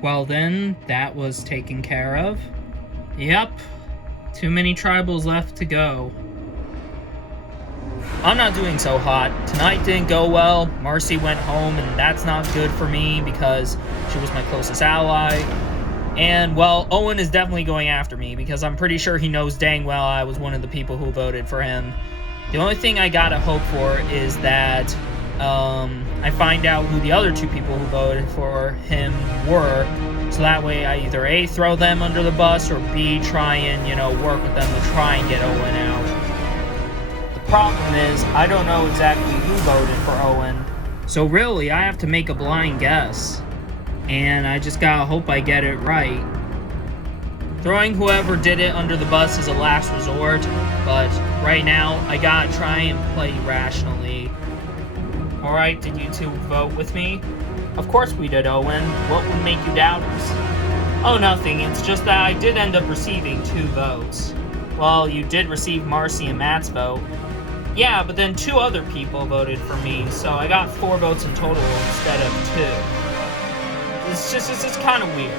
Well then, that was taken care of. Yep, too many tribals left to go. I'm not doing so hot. Tonight didn't go well. Marcy went home, and that's not good for me because she was my closest ally. And, well, Owen is definitely going after me because I'm pretty sure he knows dang well I was one of the people who voted for him. The only thing I gotta hope for is that I find out who the other two people who voted for him were, so that way I either A, throw them under the bus, or B, try and, work with them to try and get Owen out. The problem is, I don't know exactly who voted for Owen, so really I have to make a blind guess. And I just gotta hope I get it right. Throwing whoever did it under the bus is a last resort, but right now, I gotta try and play rationally. Alright, did you two vote with me? Of course we did, Owen. What would make you doubt us? Oh, nothing. It's just that I did end up receiving 2 votes. Well, you did receive Marcy and Matt's vote. Yeah, but then 2 other people voted for me, so I got 4 votes in total instead of 2. It's just kind of weird.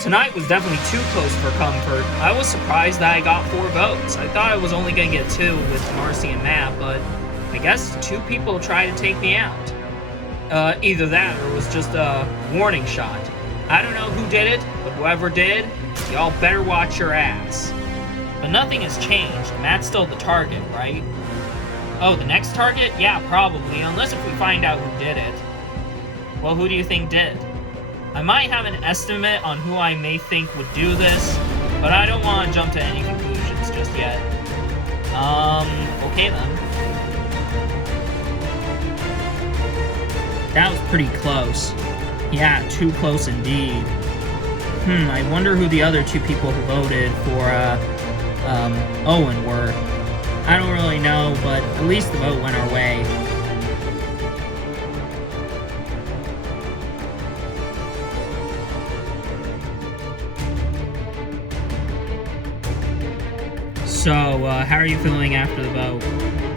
Tonight was definitely too close for comfort. I was surprised that I got 4 votes. I thought I was only going to get 2 with Marcy and Matt, but I guess 2 people tried to take me out. Either that or it was just a warning shot. I don't know who did it, but whoever did, y'all better watch your ass. But nothing has changed. Matt's still the target, right? Oh, the next target? Yeah, probably, unless if we find out who did it. Well, who do you think did? I might have an estimate on who I may think would do this, but I don't want to jump to any conclusions just yet. Okay then. That was pretty close. Yeah, too close indeed. I wonder who the other 2 people who voted for, Owen were. I don't really know, but at least the vote went our way. So, how are you feeling after the vote?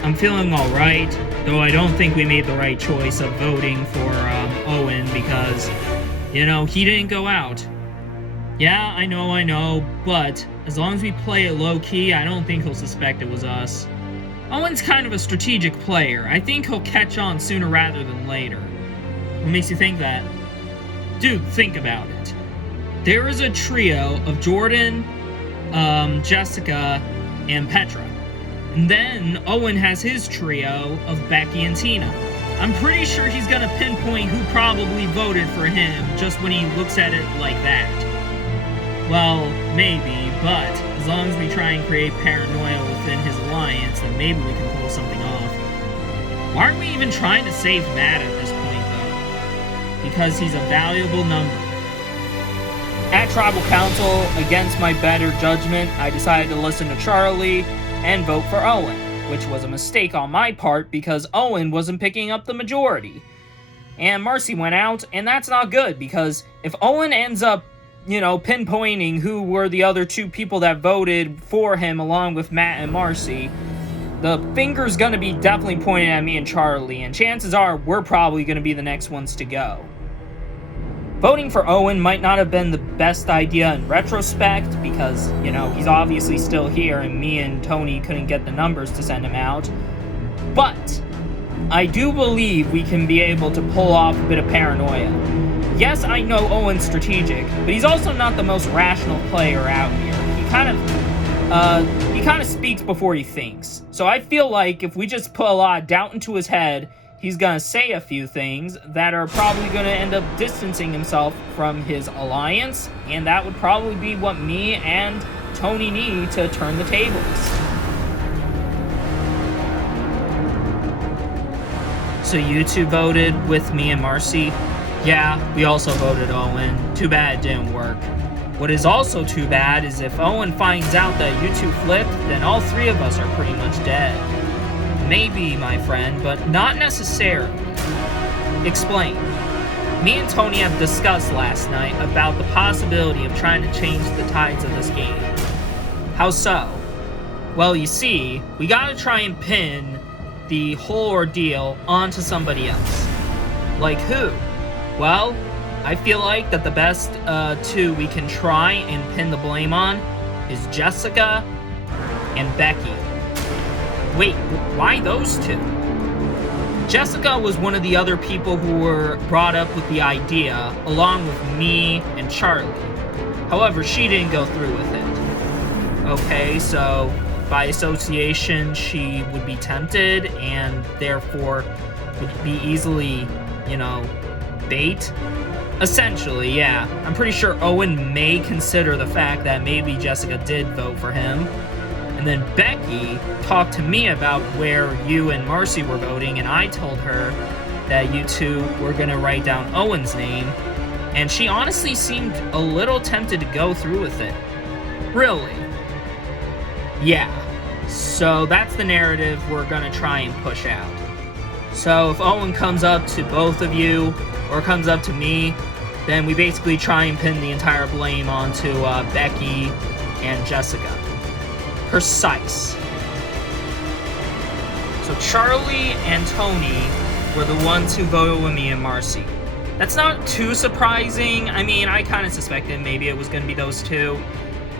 I'm feeling alright, though I don't think we made the right choice of voting for, Owen because, he didn't go out. Yeah, I know, but as long as we play it low-key, I don't think he'll suspect it was us. Owen's kind of a strategic player. I think he'll catch on sooner rather than later. What makes you think that? Dude, think about it. There is a trio of Jordan, Jessica, and Petra. And then Owen has his trio of Becky and Tina. I'm pretty sure he's gonna pinpoint who probably voted for him just when he looks at it like that. Well, maybe, but as long as we try and create paranoia within his alliance, then maybe we can pull something off. Why are we even trying to save Matt at this point, though? Because he's a valuable number. At Tribal Council, against my better judgment, I decided to listen to Charlie and vote for Owen, which was a mistake on my part because Owen wasn't picking up the majority. And Marcy went out, and that's not good because if Owen ends up, pinpointing who were the other 2 people that voted for him along with Matt and Marcy, the finger's gonna be definitely pointing at me and Charlie, and chances are we're probably gonna be the next ones to go. Voting for Owen might not have been the best idea in retrospect because, he's obviously still here and me and Tony couldn't get the numbers to send him out. But I do believe we can be able to pull off a bit of paranoia. Yes, I know Owen's strategic, but he's also not the most rational player out here. He kind of speaks before he thinks. So I feel like if we just put a lot of doubt into his head, he's gonna say a few things that are probably gonna end up distancing himself from his alliance, and that would probably be what me and Tony need to turn the tables. So you 2 voted with me and Marcy? Yeah, we also voted Owen. Too bad it didn't work. What is also too bad is if Owen finds out that you 2 flipped, then all 3 of us are pretty much dead. Maybe, my friend, but not necessarily. Explain. Me and Tony have discussed last night about the possibility of trying to change the tides of this game. How so? Well, you see, we gotta try and pin the whole ordeal onto somebody else. Like who? Well, I feel like that the best two we can try and pin the blame on is Jessica and Becky. Wait, why those two? Jessica was one of the other people who were brought up with the idea, along with me and Charlie. However, she didn't go through with it. Okay, so by association, she would be tempted and therefore would be easily, bait. Essentially, yeah. I'm pretty sure Owen may consider the fact that maybe Jessica did vote for him. And then Becky talked to me about where you and Marcy were voting, and I told her that you two were going to write down Owen's name, and she honestly seemed a little tempted to go through with it. Really? Yeah. So that's the narrative we're going to try and push out. So if Owen comes up to both of you, or comes up to me, then we basically try and pin the entire blame onto Becky and Jessica. Precise. So Charlie and Tony were the ones who voted with me and Marcy. That's not too surprising. I mean, I kind of suspected maybe it was going to be those two.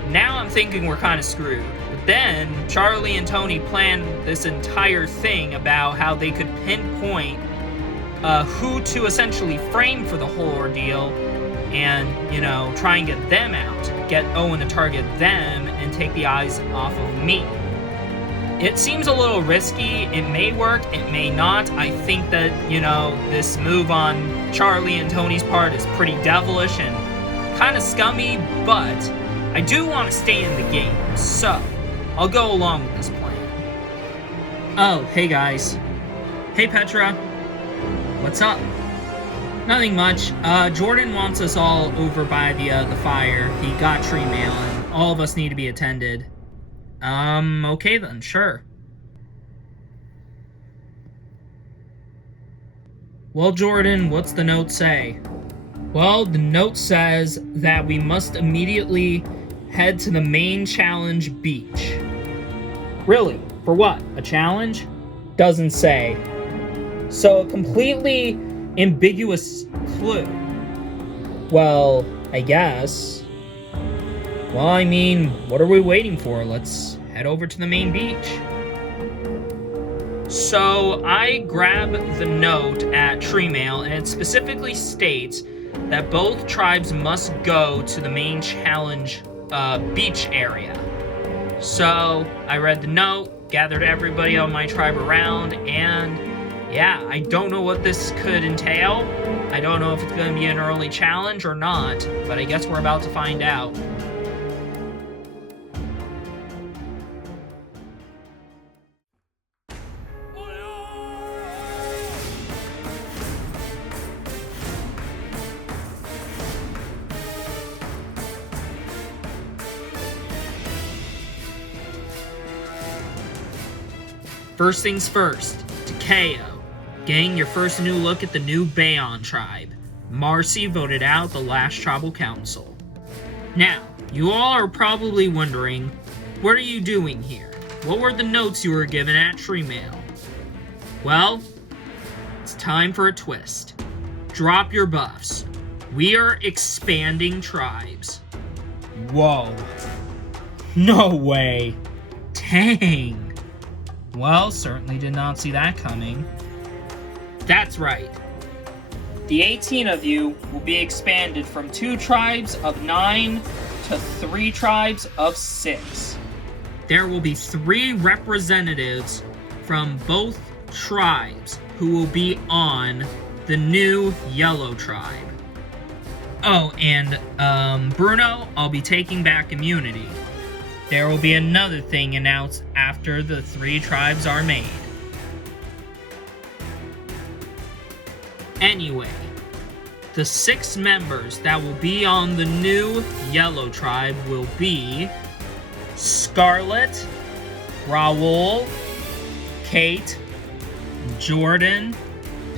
Now I'm thinking we're kind of screwed. But then Charlie and Tony planned this entire thing about how they could pinpoint who to essentially frame for the whole ordeal and, try and get them out. Get Owen to target them and take the eyes off of me. It seems a little risky. It may work, it may not. I think that, this move on Charlie and Tony's part is pretty devilish and kind of scummy, but I do want to stay in the game, so I'll go along with this plan. Oh, hey guys. Hey Petra. What's up? Nothing much. Jordan wants us all over by the fire. He got tree mail, and all of us need to be attended. Okay then, sure. Well, Jordan, what's the note say? Well, the note says that we must immediately head to the main challenge beach. Really? For what? A challenge? Doesn't say. So, a completely ambiguous clue. Well, I guess. Well, I mean, what are we waiting for? Let's head over to the main beach. So, I grab the note at Tree Mail, and it specifically states that both tribes must go to the main challenge beach area. So, I read the note, gathered everybody on my tribe around, and yeah, I don't know what this could entail. I don't know if it's going to be an early challenge or not, but I guess we're about to find out. First things first, Takeo. Getting your first new look at the new Bayon tribe. Marcy voted out the last tribal council. Now, you all are probably wondering, what are you doing here? What were the notes you were given at Tree Mail? Well, it's time for a twist. Drop your buffs. We are expanding tribes. Whoa. No way. Dang. Well, certainly did not see that coming. That's right. The 18 of you will be expanded from 2 tribes of 9 to 3 tribes of 6. There will be 3 representatives from both tribes who will be on the new Yellow tribe. Oh, and Bruno, I'll be taking back immunity. There will be another thing announced after the 3 tribes are made. Anyway, the 6 members that will be on the new Yellow tribe will be Scarlet, Raoul, Kate, Jordan,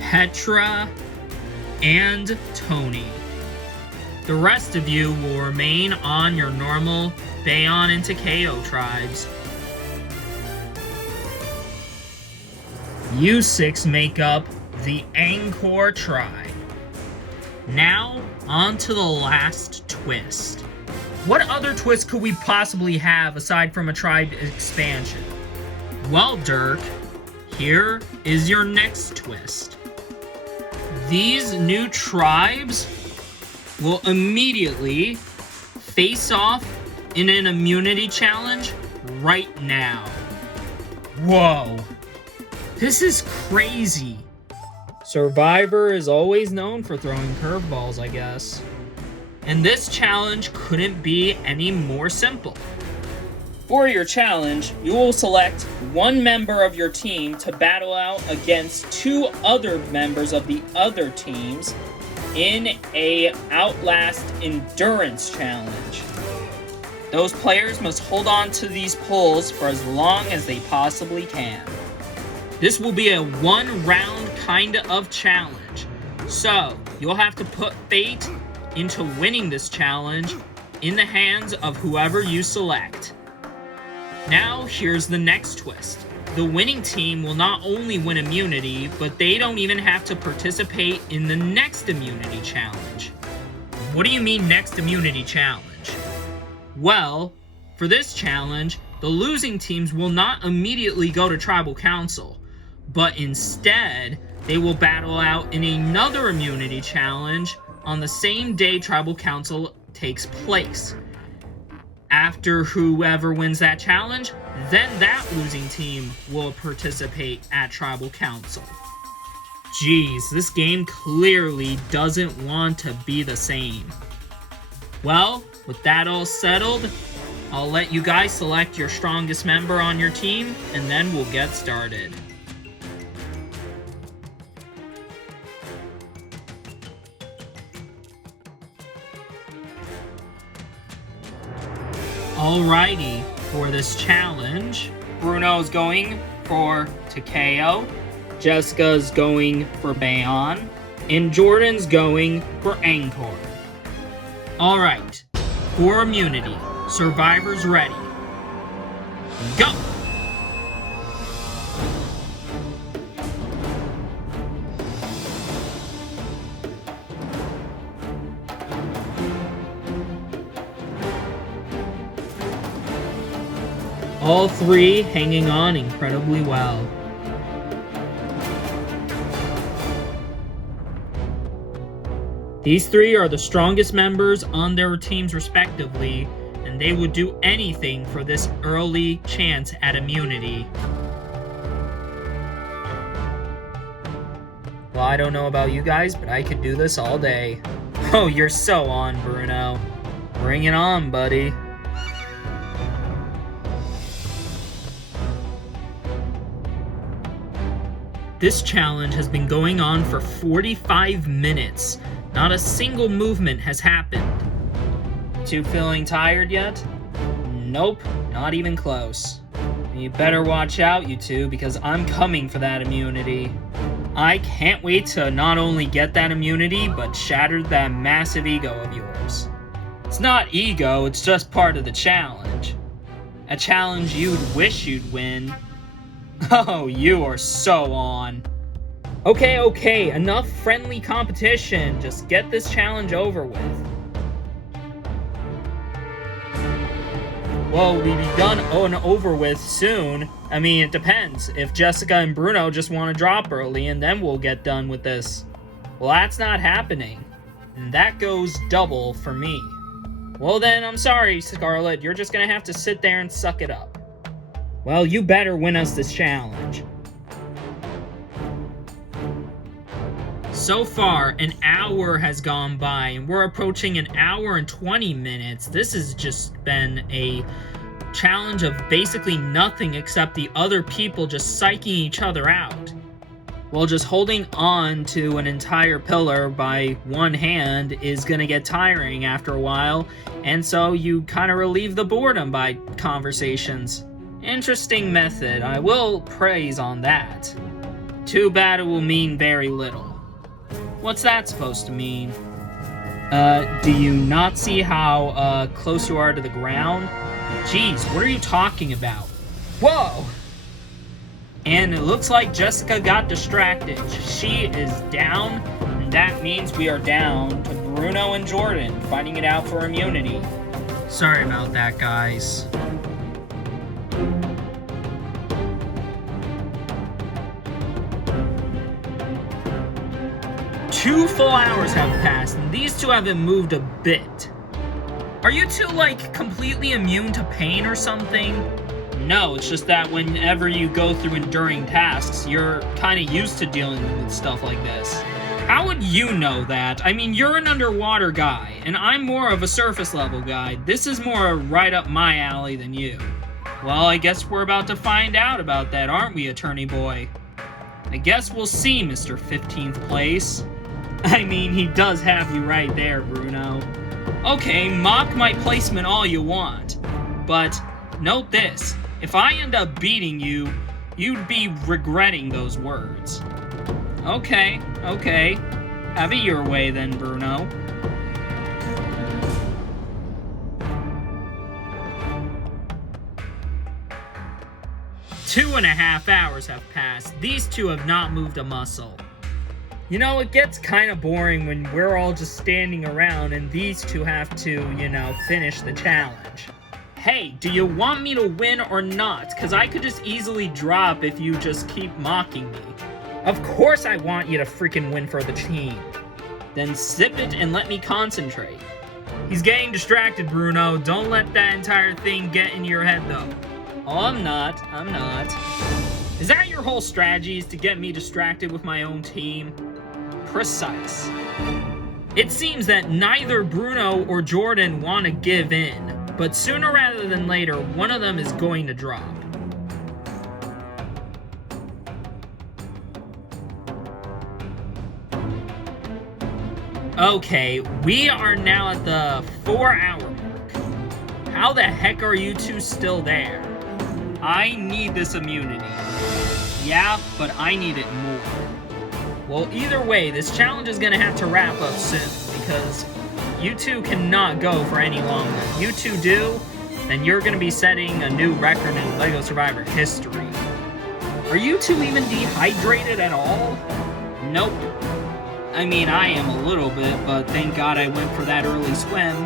Petra, and Tony. The rest of you will remain on your normal Bayon and Takeo tribes. You 6 make up the Angkor tribe. Now, on to the last twist. What other twist could we possibly have aside from a tribe expansion? Well, Dirk, here is your next twist. These new tribes will immediately face off in an immunity challenge right now. Whoa. This is crazy. Survivor is always known for throwing curveballs, I guess. And this challenge couldn't be any more simple. For your challenge, you will select one member of your team to battle out against two other members of the other teams in a Outlast Endurance challenge. Those players must hold on to these poles for as long as they possibly can. This will be a one-round kind of challenge, so you'll have to put fate into winning this challenge in the hands of whoever you select. Now, here's the next twist. The winning team will not only win immunity, but they don't even have to participate in the next immunity challenge. What do you mean, next immunity challenge? Well, for this challenge, the losing teams will not immediately go to Tribal Council, but instead, they will battle out in another immunity challenge on the same day Tribal Council takes place. After whoever wins that challenge, then that losing team will participate at Tribal Council. Jeez, this game clearly doesn't want to be the same. Well, with that all settled, I'll let you guys select your strongest member on your team, and then we'll get started. Alrighty, for this challenge, Bruno's going for Takeo, Jessica's going for Bayon, and Jordan's going for Angkor. Alright, for immunity, survivors ready. Go! All three hanging on incredibly well. These three are the strongest members on their teams respectively, and they would do anything for this early chance at immunity. Well, I don't know about you guys, but I could do this all day. Oh, you're so on, Bruno. Bring it on, buddy. This challenge has been going on for 45 minutes. Not a single movement has happened. Two feeling tired yet? Nope, not even close. You better watch out, you two, because I'm coming for that immunity. I can't wait to not only get that immunity, but shatter that massive ego of yours. It's not ego, it's just part of the challenge. A challenge you'd wish you'd win. Oh, you are so on. Okay, enough friendly competition. Just get this challenge over with. Well, we'll be done and over with soon. I mean, it depends. If Jessica and Bruno just want to drop early, and then we'll get done with this. Well, that's not happening. And that goes double for me. Well then, I'm sorry, Scarlet. You're just gonna have to sit there and suck it up. Well, you better win us this challenge. So far, an hour has gone by, and we're approaching an hour and 20 minutes. This has just been a challenge of basically nothing except the other people just psyching each other out. Well, just holding on to an entire pillar by one hand is gonna get tiring after a while, and so you kind of relieve the boredom by conversations. Interesting method, I will praise on that. Too bad it will mean very little. What's that supposed to mean? Do you not see how close you are to the ground? Jeez, what are you talking about? Whoa! And it looks like Jessica got distracted. She is down, and that means we are down to Bruno and Jordan fighting it out for immunity. Sorry about that, guys. Two full hours have passed, and these two haven't moved a bit. Are you two, like, completely immune to pain or something? No, it's just that whenever you go through enduring tasks, you're kind of used to dealing with stuff like this. How would you know that? I mean, you're an underwater guy, and I'm more of a surface level guy. This is more right up my alley than you. Well, I guess we're about to find out about that, aren't we, attorney boy? I guess we'll see, Mr. 15th place. I mean, he does have you right there, Bruno. Okay, mock my placement all you want, but note this. If I end up beating you, you'd be regretting those words. Okay. Have it your way then, Bruno. Two and a half hours have passed. These two have not moved a muscle. You know, it gets kind of boring when we're all just standing around and these two have to, finish the challenge. Hey, do you want me to win or not? Because I could just easily drop if you just keep mocking me. Of course I want you to freaking win for the team. Then sip it and let me concentrate. He's getting distracted, Bruno. Don't let that entire thing get in your head, though. Oh, I'm not. Is that your whole strategy, is to get me distracted with my own team? Precise. It seems that neither Bruno or Jordan want to give in, but sooner rather than later, one of them is going to drop. Okay, we are now at the 4-hour mark. How the heck are you two still there? I need this immunity. Yeah, but I need it more. Well, either way, this challenge is gonna have to wrap up soon, because you two cannot go for any longer. If you two do, then you're gonna be setting a new record in LEGO Survivor history. Are you two even dehydrated at all? Nope. I mean, I am a little bit, but thank God I went for that early swim.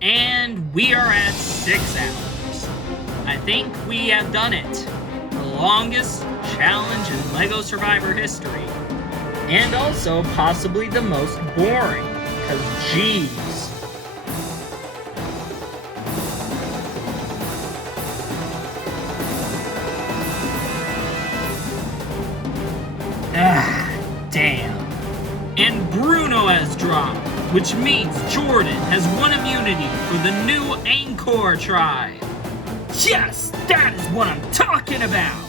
And we are at 6 hours. I think we have done it. The longest challenge in LEGO Survivor history. And also possibly the most boring, because geez. Damn. And Bruno has dropped, which means Jordan has won immunity for the new Angkor tribe. Yes, that is what I'm talking about.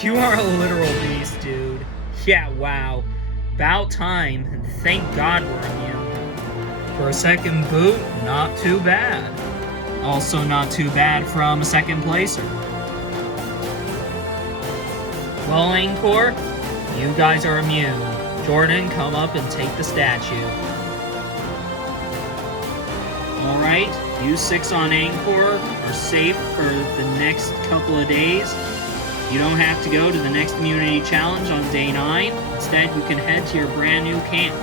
You are a literal beast, dude. Yeah, wow. About time, and thank God we're immune. For a second boot, not too bad. Also not too bad from a second placer. Well, Angkor, you guys are immune. Jordan, come up and take the statue. Alright, you 6 on Angkor are safe for the next couple of days. You don't have to go to the next immunity challenge on day 9. Instead, you can head to your brand new camp.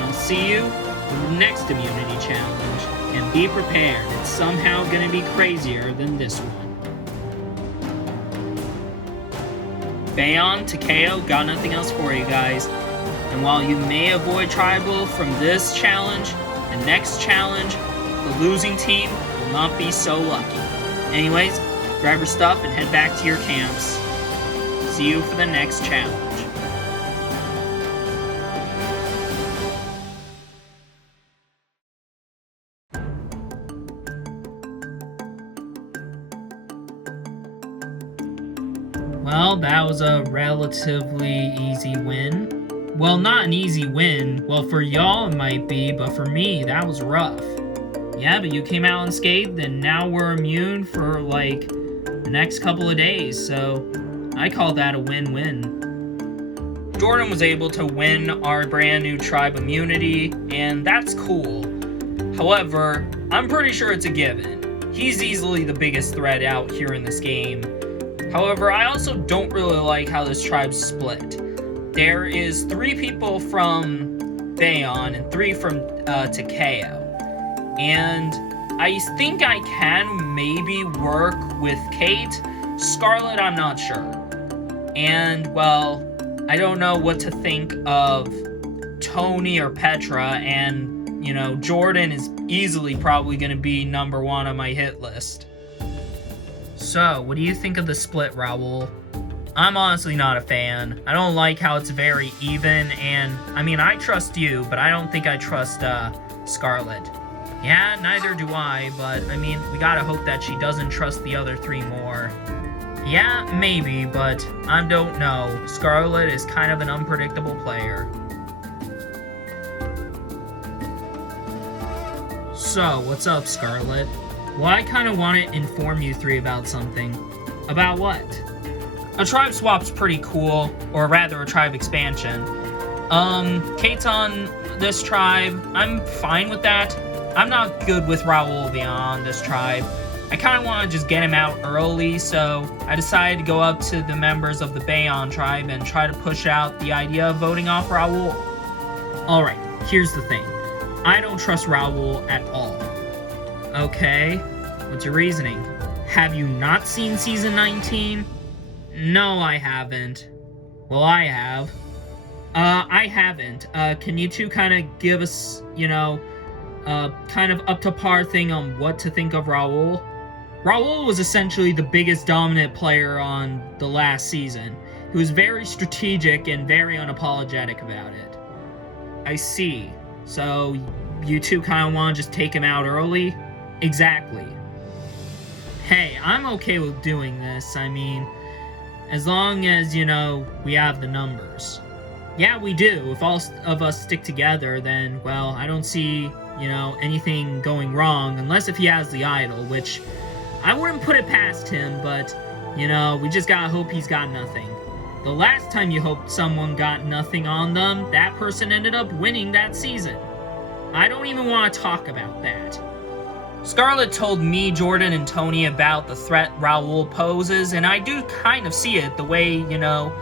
I'll see you in the next immunity challenge. And be prepared, it's somehow gonna be crazier than this one. Bayon, Takeo, got nothing else for you guys. And while you may avoid Tribal from this challenge, the next challenge, the losing team will not be so lucky. Anyways, grab your stuff and head back to your camps. See you for the next challenge. Well, that was a relatively easy win. Well, not an easy win. Well, for y'all it might be, but for me, that was rough. Yeah, but you came out unscathed, and now we're immune for, like, the next couple of days, so I call that a win-win. Jordan was able to win our brand new tribe immunity, and that's cool. However, I'm pretty sure it's a given. He's easily the biggest threat out here in this game. However, I also don't really like how this tribe's split. There is 3 people from Bayon and 3 from Takeo. And I think I can maybe work with Kate. Scarlet, I'm not sure. And, well, I don't know what to think of Tony or Petra, and, you know, Jordan is easily probably going to be number 1 on my hit list. So, what do you think of the split, Raul? I'm honestly not a fan. I don't like how it's very even, and, I mean, I trust you, but I don't think I trust, Scarlet. Yeah, neither do I, but, I mean, we gotta hope that she doesn't trust the other 3 more. Yeah, maybe, but I don't know. Scarlet is kind of an unpredictable player. So, what's up, Scarlet? Well, I kind of want to inform you 3 about something. About what? A tribe swap's pretty cool, or rather a tribe expansion. Kate's on this tribe. I'm fine with that. I'm not good with Raul beyond this tribe. I kind of want to just get him out early, so I decided to go up to the members of the Bayon tribe and try to push out the idea of voting off Raul. Alright, here's the thing. I don't trust Raul at all. Okay, what's your reasoning? Have you not seen Season 19? No, I haven't. Well, I have. I haven't. Can you two kind of give us, you know, kind of up to par thing on what to think of Raul? Raul was essentially the biggest dominant player on the last season. He was very strategic and very unapologetic about it. I see. So, you two kind of want to just take him out early? Exactly. Hey, I'm okay with doing this. I mean, as long as, you know, we have the numbers. Yeah, we do. If all of us stick together, then, well, I don't see, you know, anything going wrong, unless if he has the idol, which I wouldn't put it past him, but, you know, we just gotta hope he's got nothing. The last time you hoped someone got nothing on them, that person ended up winning that season. I don't even want to talk about that. Scarlet told me, Jordan, and Tony about the threat Raul poses, and I do kind of see it the way, you know,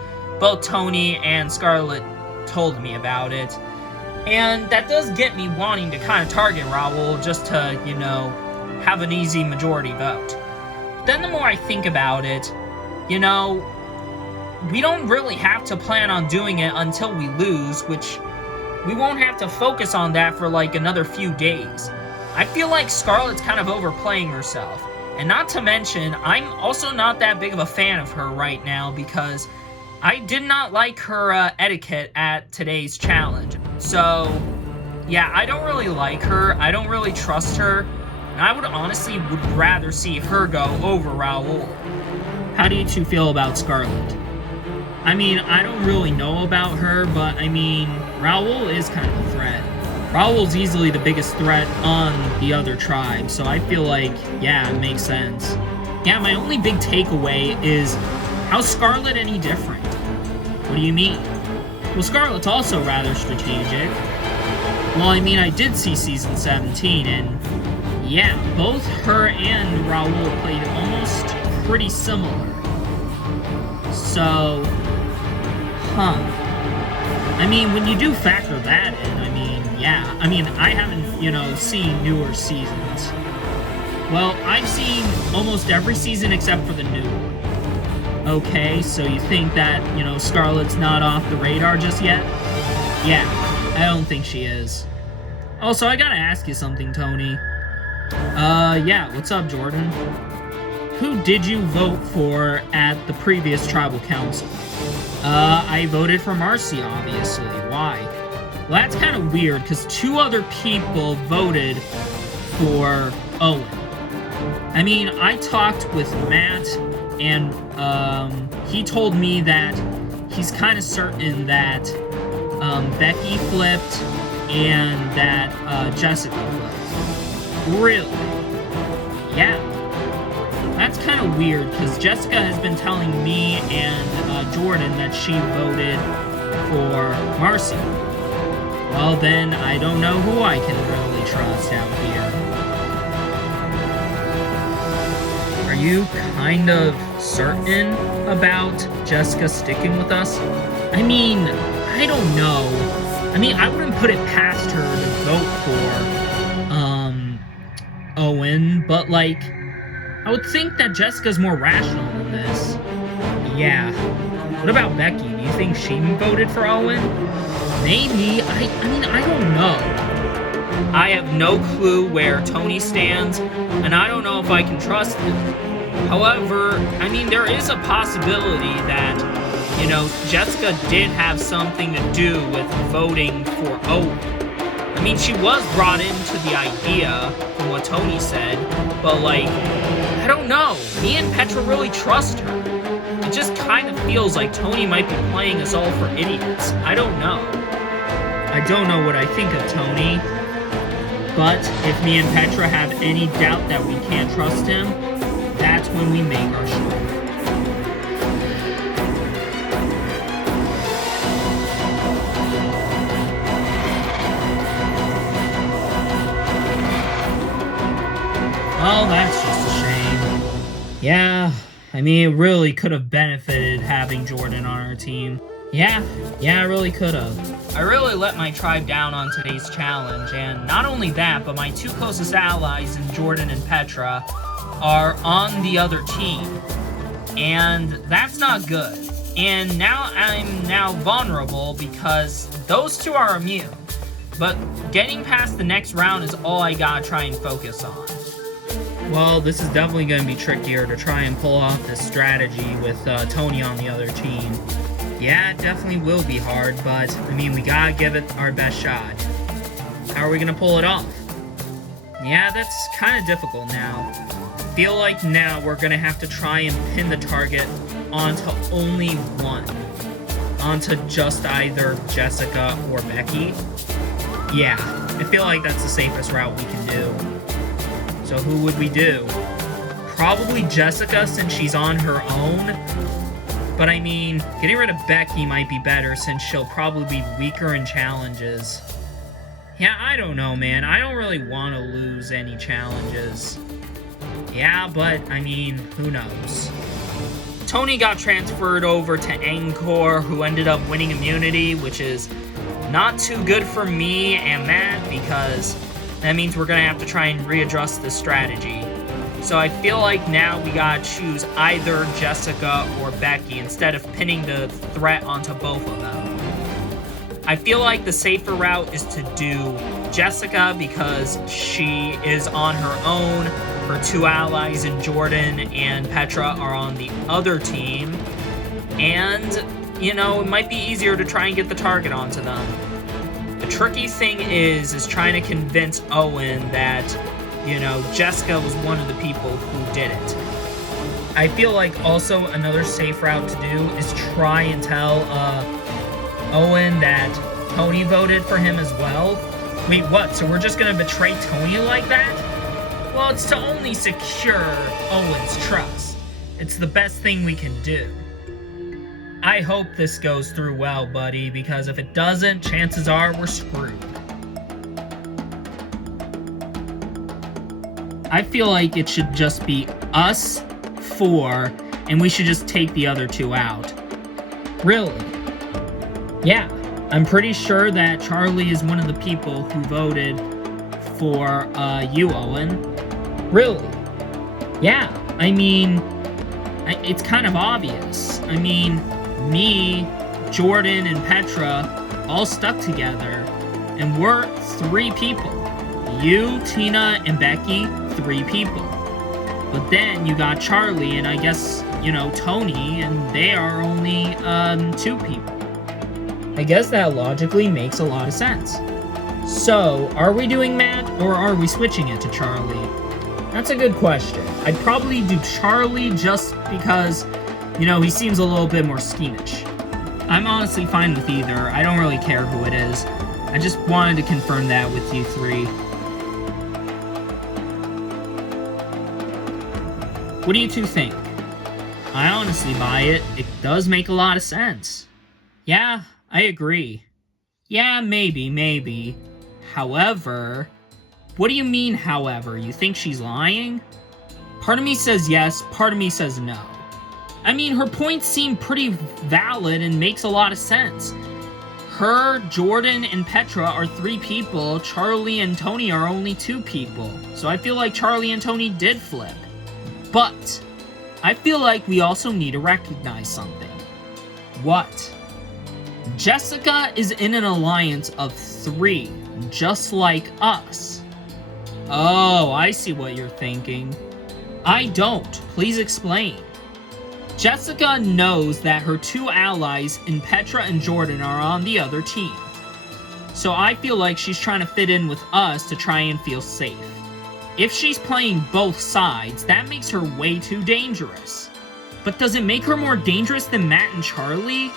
both Tony and Scarlet told me about it. And that does get me wanting to kind of target Raul just to, you know, have an easy majority vote. But then the more I think about it, you know, we don't really have to plan on doing it until we lose, which we won't have to focus on that for like another few days. I feel like Scarlet's kind of overplaying herself. And not to mention, I'm also not that big of a fan of her right now because I did not like her etiquette at today's challenge. So, yeah, I don't really like her. I don't really trust her. And I would rather see her go over Raul. How do you two feel about Scarlet? I mean, I don't really know about her, but I mean, Raul is kind of a threat. Raul's easily the biggest threat on the other tribe, so I feel like, yeah, it makes sense. Yeah, my only big takeaway is, how's Scarlet any different? What do you mean? Well, Scarlet's also rather strategic. Well, I mean, I did see Season 17, and yeah, both her and Raul played almost pretty similar. So, I mean, when you do factor that in, I mean, yeah. I mean, I haven't, you know, seen newer seasons. Well, I've seen almost every season except for the new one. Okay, so you think that, you know, Scarlet's not off the radar just yet? Yeah, I don't think she is. Also, I gotta ask you something, Tony. Yeah, what's up, Jordan? Who did you vote for at the previous tribal council? I voted for Marcy, obviously. Why? Well, that's kind of weird, because 2 other people voted for Owen. I mean, I talked with Matt, and he told me that he's kind of certain that Becky flipped and that Jessica flipped. Really? Yeah. That's kind of weird, because Jessica has been telling me and Jordan that she voted for Marcy. Well, then, I don't know who I can really trust out here. you kind of certain about Jessica sticking with us? I mean, I don't know. I mean, I wouldn't put it past her to vote for, Owen, but, like, I would think that Jessica's more rational than this. Yeah. What about Becky? Do you think she voted for Owen? Maybe. I mean, I don't know. I have no clue where Tony stands, and I don't know if I can trust him. However, I mean, there is a possibility that, you know, Jessica did have something to do with voting for Owen. I mean, she was brought into the idea, from what Tony said, but, like, I don't know. Me and Petra really trust her. It just kind of feels like Tony might be playing us all for idiots. I don't know. I don't know what I think of Tony, but if me and Petra have any doubt that we can't trust him, that's when we make our strike. Well, that's just a shame. Yeah, I mean, it really could have benefited having Jordan on our team. Yeah, it really could have. I really let my tribe down on today's challenge, and not only that, but my two closest allies in Jordan and Petra are on the other team. And that's not good. And now I'm vulnerable because those two are immune. But getting past the next round is all I gotta try and focus on. Well, this is definitely going to be trickier to try and pull off this strategy with Tony on the other team. Yeah, it definitely will be hard, but, I mean, we gotta give it our best shot. How are we gonna pull it off? Yeah, that's kind of difficult now. Feel like now we're gonna have to try and pin the target onto only one. Onto just either Jessica or Becky. Yeah, I feel like that's the safest route we can do. So who would we do? Probably Jessica since she's on her own. But I mean, getting rid of Becky might be better since she'll probably be weaker in challenges. Yeah, I don't know, man. I don't really want to lose any challenges. Yeah, but, I mean, who knows? Tony got transferred over to Angkor, who ended up winning immunity, which is not too good for me and Matt, because that means we're gonna have to try and readjust this strategy. So I feel like now we gotta choose either Jessica or Becky instead of pinning the threat onto both of them. I feel like the safer route is to do Jessica because she is on her own. Her two allies in Jordan and Petra are on the other team. And, you know, it might be easier to try and get the target onto them. The tricky thing is trying to convince Owen that, you know, Jessica was one of the people who did it. I feel like also another safe route to do is try and tell Owen that Tony voted for him as well. Wait, what? So we're just gonna betray Tony like that? Well, it's to only secure Owen's trust. It's the best thing we can do. I hope this goes through well, buddy, because if it doesn't, chances are we're screwed. I feel like it should just be us four, and we should just take the other two out. Really? Yeah, I'm pretty sure that Charlie is one of the people who voted for you, Owen. Really? Yeah, I mean, it's kind of obvious. I mean, me, Jordan, and Petra all stuck together, and we're 3 people. You, Tina, and Becky, 3 people. But then you got Charlie and I guess, you know, Tony, and they are only 2 people. I guess that logically makes a lot of sense. So, are we doing Matt, or are we switching it to Charlie? That's a good question. I'd probably do Charlie just because, you know, he seems a little bit more skeenish. I'm honestly fine with either. I don't really care who it is. I just wanted to confirm that with you 3. What do you 2 think? I honestly buy it. It does make a lot of sense. Yeah, I agree. Yeah, maybe. However... What do you mean, however? You think she's lying? Part of me says yes, part of me says no. I mean, her points seem pretty valid and makes a lot of sense. Her, Jordan, and Petra are 3 people. Charlie and Tony are only 2 people. So I feel like Charlie and Tony did flip. But I feel like we also need to recognize something. What? Jessica is in an alliance of 3, just like us. Oh, I see what you're thinking. I don't. Please explain. Jessica knows that her 2 allies in Petra and Jordan are on the other team. So I feel like she's trying to fit in with us to try and feel safe. If she's playing both sides, that makes her way too dangerous. But does it make her more dangerous than Matt and Charlie?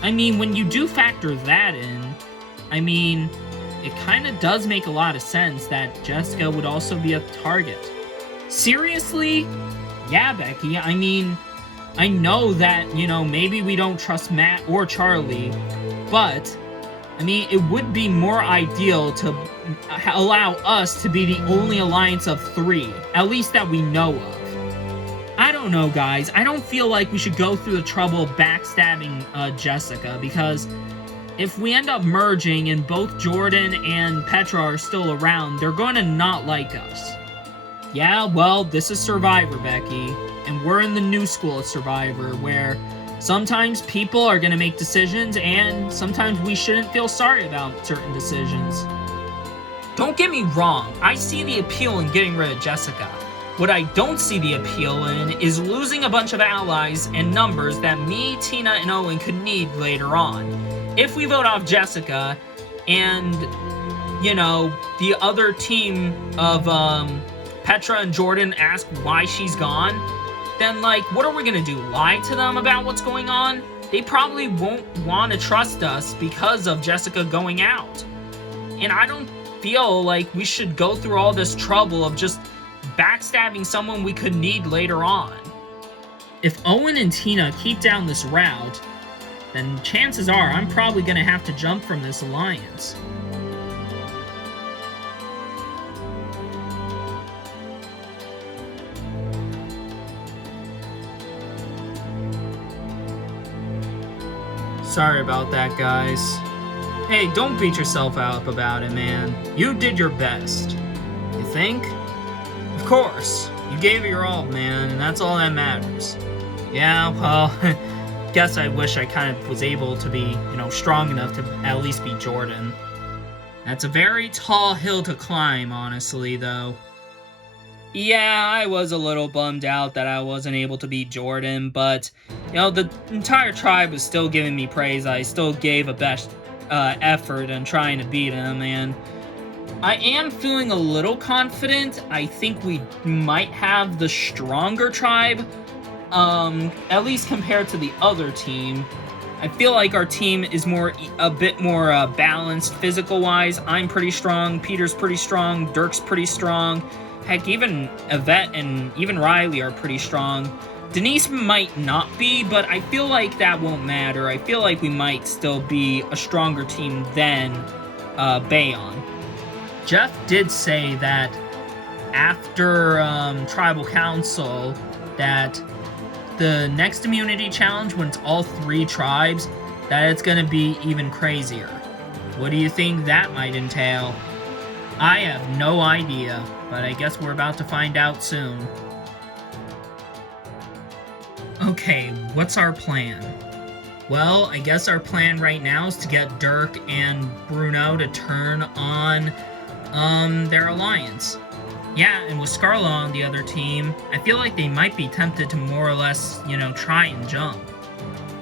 I mean, when you do factor that in, I mean, it kind of does make a lot of sense that Jessica would also be a target. Seriously? Yeah, Becky, I mean, I know that, you know, maybe we don't trust Matt or Charlie, but, I mean, it would be more ideal to allow us to be the only alliance of 3, at least that we know of. I don't know, guys. I don't feel like we should go through the trouble of backstabbing Jessica, because if we end up merging and both Jordan and Petra are still around, they're going to not like us. Yeah, well, this is Survivor, Becky, and we're in the new school of Survivor, where sometimes people are going to make decisions, and sometimes we shouldn't feel sorry about certain decisions. Don't get me wrong, I see the appeal in getting rid of Jessica. What I don't see the appeal in is losing a bunch of allies and numbers that me, Tina, and Owen could need later on. If we vote off Jessica, and, you know, the other team of, Petra and Jordan ask why she's gone, then, like, what are we gonna do? Lie to them about what's going on? They probably won't want to trust us because of Jessica going out. And I don't feel like we should go through all this trouble of just backstabbing someone we could need later on. If Owen and Tina keep down this route, then chances are I'm probably gonna have to jump from this alliance. Sorry about that, guys. Hey, don't beat yourself up about it, man. You did your best. You think? Of course. You gave it your all, man, and that's all that matters. Yeah, well, guess I wish I kind of was able to be, you know, strong enough to at least beat Jordan. That's a very tall hill to climb, honestly, though. Yeah, I was a little bummed out that I wasn't able to beat Jordan, but, you know, the entire tribe was still giving me praise. I still gave a best effort in trying to beat him, and I am feeling a little confident. I think we might have the stronger tribe, at least compared to the other team. I feel like our team is a bit more balanced physical-wise. I'm pretty strong, Peter's pretty strong, Dirk's pretty strong. Heck, even Yvette and even Riley are pretty strong. Denise might not be, but I feel like that won't matter. I feel like we might still be a stronger team than Bayon. Jeff did say that after Tribal Council, that the next immunity challenge, when it's all 3 tribes, that it's going to be even crazier. What do you think that might entail? I have no idea, but I guess we're about to find out soon. Okay, what's our plan? Well, I guess our plan right now is to get Dirk and Bruno to turn on their alliance. Yeah, and with Scarlet on the other team, I feel like they might be tempted to more or less, you know, try and jump.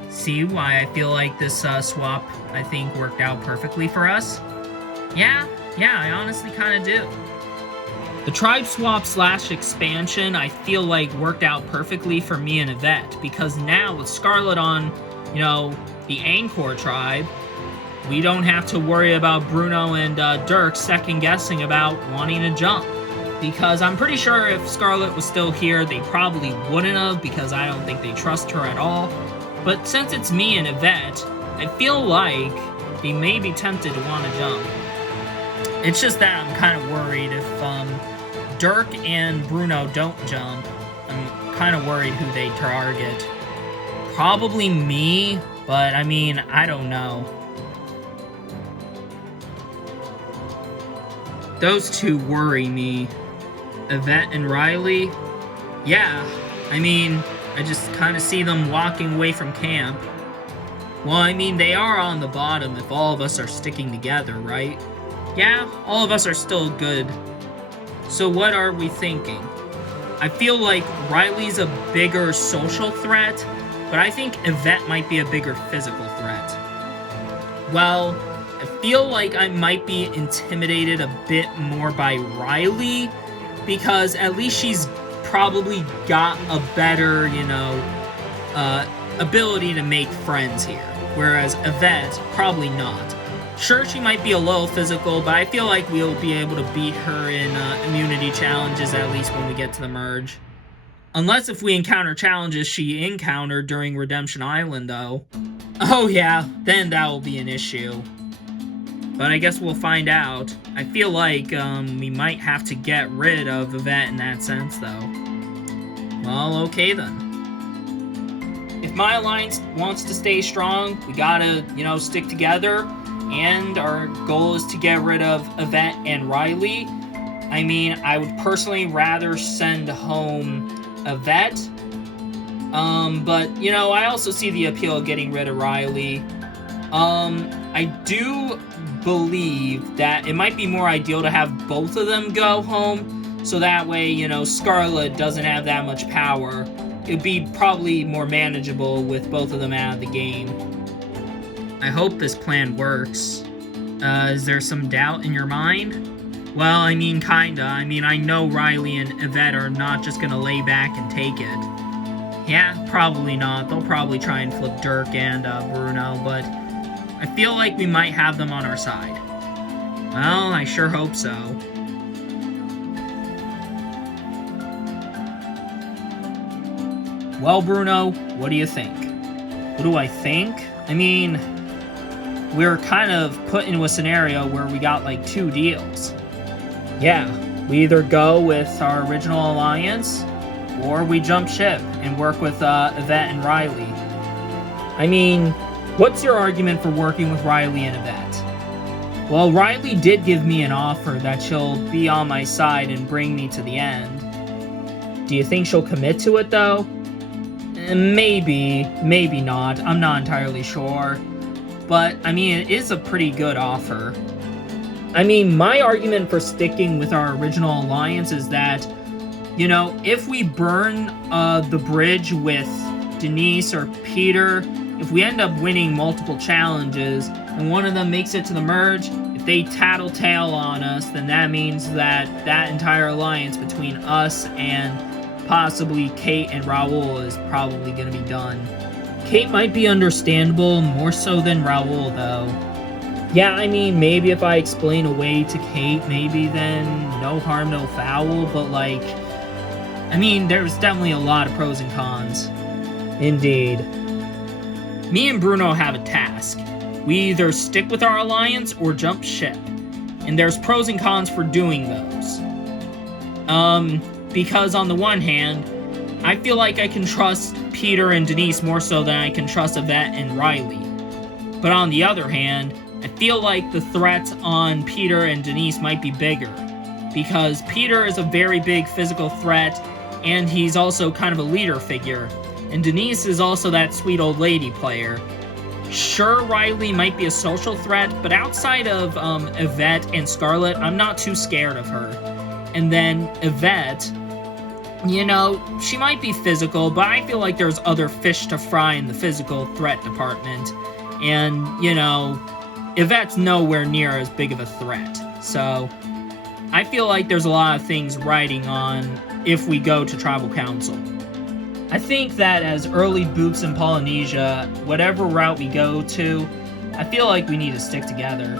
See why I feel like this swap, I think, worked out perfectly for us? Yeah, I honestly kind of do. The tribe swap / expansion, I feel like worked out perfectly for me and Yvette, because now with Scarlet on, you know, the Angkor tribe, we don't have to worry about Bruno and Dirk second-guessing about wanting to jump. Because I'm pretty sure if Scarlet was still here, they probably wouldn't have, because I don't think they trust her at all. But since it's me and Yvette, I feel like they may be tempted to want to jump. It's just that I'm kind of worried if Dirk and Bruno don't jump, kind of worried who they target. Probably me, but I mean, I don't know. Those two worry me. Yvette and Riley? Yeah, I mean, I just kind of see them walking away from camp. Well, I mean, they are on the bottom if all of us are sticking together, right? Yeah, all of us are still good. So what are we thinking? I feel like Riley's a bigger social threat, but I think Yvette might be a bigger physical threat. Well, I feel like I might be intimidated a bit more by Riley, because at least she's probably got a better, ability to make friends here. Whereas Yvette, probably not. Sure, she might be a little physical, but I feel like we'll be able to beat her in immunity challenges, at least when we get to the merge. Unless if we encounter challenges she encountered during Redemption Island, though. Oh yeah, then that will be an issue. But I guess we'll find out. I feel like we might have to get rid of Yvette in that sense, though. Well, okay then. If my alliance wants to stay strong, we gotta, stick together. And our goal is to get rid of Yvette and Riley. I mean, I would personally rather send home Yvette. But, I also see the appeal of getting rid of Riley. I do believe that it might be more ideal to have both of them go home, so that way, Scarlet doesn't have that much power. It'd be probably more manageable with both of them out of the game. I hope this plan works. Is there some doubt in your mind? Well, I mean, kinda. I mean, I know Riley and Yvette are not just gonna lay back and take it. Yeah, probably not. They'll probably try and flip Dirk and Bruno, but I feel like we might have them on our side. Well, I sure hope so. Well, Bruno, what do you think? What do I think? I mean, we're kind of put into a scenario where we got like two deals. Yeah, we either go with our original alliance, or we jump ship and work with Yvette and Riley. I mean, what's your argument for working with Riley and Yvette? Well, Riley did give me an offer that she'll be on my side and bring me to the end. Do you think she'll commit to it, though? Maybe, maybe not. I'm not entirely sure. But, I mean, it is a pretty good offer. I mean, my argument for sticking with our original alliance is that, if we burn the bridge with Denise or Peter, if we end up winning multiple challenges, and one of them makes it to the merge, if they tattletale on us, then that means that that entire alliance between us and possibly Kate and Raul is probably going to be done. Kate might be understandable, more so than Raul, though. Yeah, I mean, maybe if I explain away to Kate, maybe then no harm, no foul, but I mean, there's definitely a lot of pros and cons. Indeed. Me and Bruno have a task. We either stick with our alliance or jump ship. And there's pros and cons for doing those. Because on the one hand, I feel like I can trust Peter and Denise more so than I can trust Yvette and Riley. But on the other hand, I feel like the threats on Peter and Denise might be bigger. Because Peter is a very big physical threat, and he's also kind of a leader figure. And Denise is also that sweet old lady player. Sure, Riley might be a social threat, but outside of Yvette and Scarlet, I'm not too scared of her. And then Yvette, she might be physical, but I feel like there's other fish to fry in the physical threat department. And, Yvette's nowhere near as big of a threat. So, I feel like there's a lot of things riding on if we go to Tribal Council. I think that as early boots in Polynesia, whatever route we go to, I feel like we need to stick together.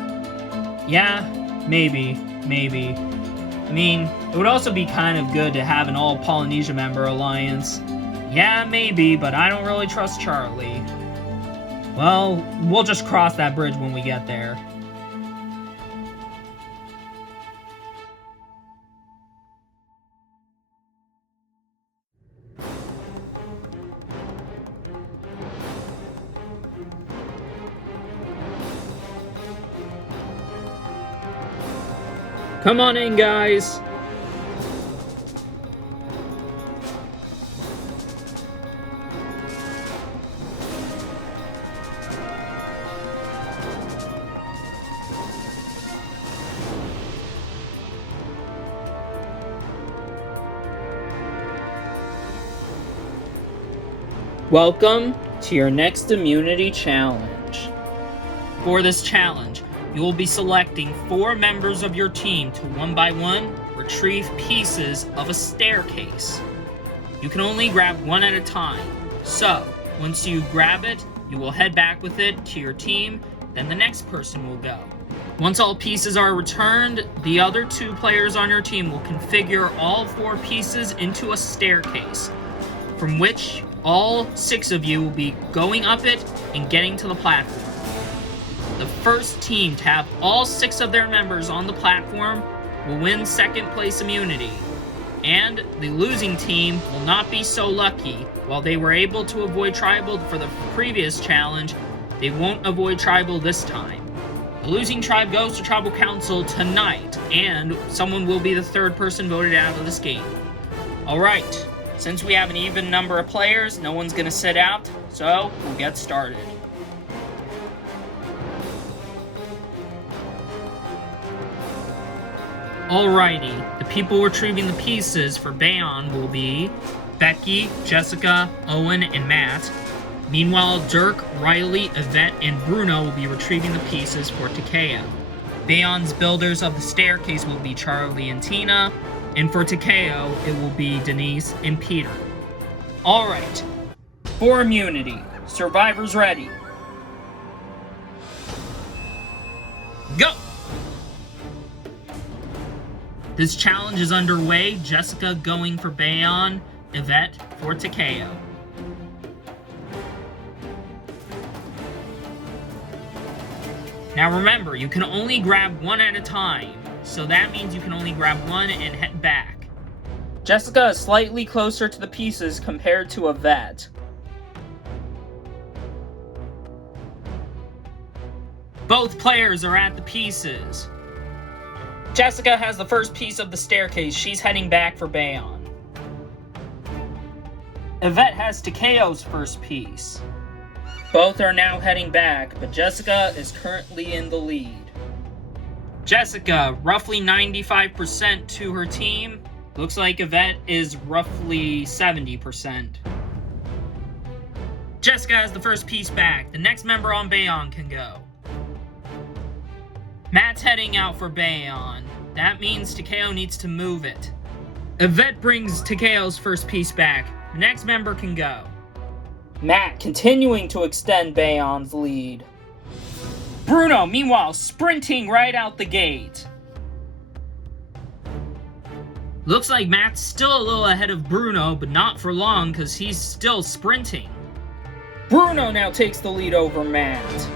Yeah, maybe. I mean, it would also be kind of good to have an all-Polynesia member alliance. Yeah, maybe, but I don't really trust Charlie. Well, we'll just cross that bridge when we get there. Come on in, guys. Welcome to your next immunity challenge. For this challenge, you will be selecting 4 members of your team to one by one retrieve pieces of a staircase. You can only grab one at a time, so once you grab it, you will head back with it to your team, then the next person will go. Once all pieces are returned, the other 2 players on your team will configure all 4 pieces into a staircase, from which all 6 of you will be going up it and getting to the platform. The first team to have all 6 of their members on the platform will win second place immunity, and the losing team will not be so lucky. While they were able to avoid tribal for the previous challenge, they won't avoid tribal this time. The losing tribe goes to tribal council tonight, and someone will be the 3rd person voted out of this game. Alright. Since we have an even number of players, no one's gonna sit out, so we'll get started. Alrighty, the people retrieving the pieces for Bayon will be Becky, Jessica, Owen, and Matt. Meanwhile, Dirk, Riley, Yvette, and Bruno will be retrieving the pieces for Takeo. Bayon's builders of the staircase will be Charlie and Tina, and for Takeo, it will be Denise and Peter. Alright, for immunity, survivors ready. Go! This challenge is underway, Jessica going for Bayon, Yvette for Takeo. Now remember, you can only grab one at a time, so that means you can only grab one and head back. Jessica is slightly closer to the pieces compared to Yvette. Both players are at the pieces. Jessica has the first piece of the staircase. She's heading back for Bayon. Yvette has Takeo's first piece. Both are now heading back, but Jessica is currently in the lead. Jessica, roughly 95% to her team. Looks like Yvette is roughly 70%. Jessica has the first piece back. The next member on Bayon can go. Matt's heading out for Bayon. That means Takeo needs to move it. Yvette brings Takeo's first piece back. The next member can go. Matt continuing to extend Bayon's lead. Bruno, meanwhile, sprinting right out the gate. Looks like Matt's still a little ahead of Bruno, but not for long because he's still sprinting. Bruno now takes the lead over Matt.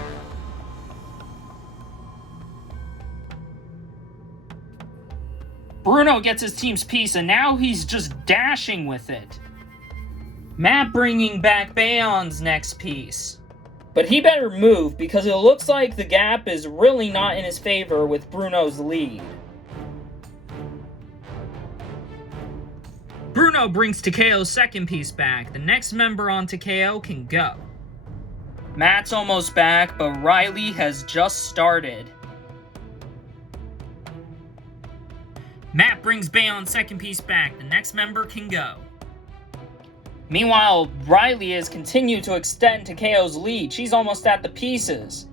Bruno gets his team's piece, and now he's just dashing with it. Matt bringing back Bayon's next piece. But he better move, because it looks like the gap is really not in his favor with Bruno's lead. Bruno brings Takeo's second piece back. The next member on Takeo can go. Matt's almost back, but Riley has just started. Matt brings Bayon's second piece back. The next member can go. Meanwhile, Riley has continued to extend Takeo's lead. She's almost at the pieces.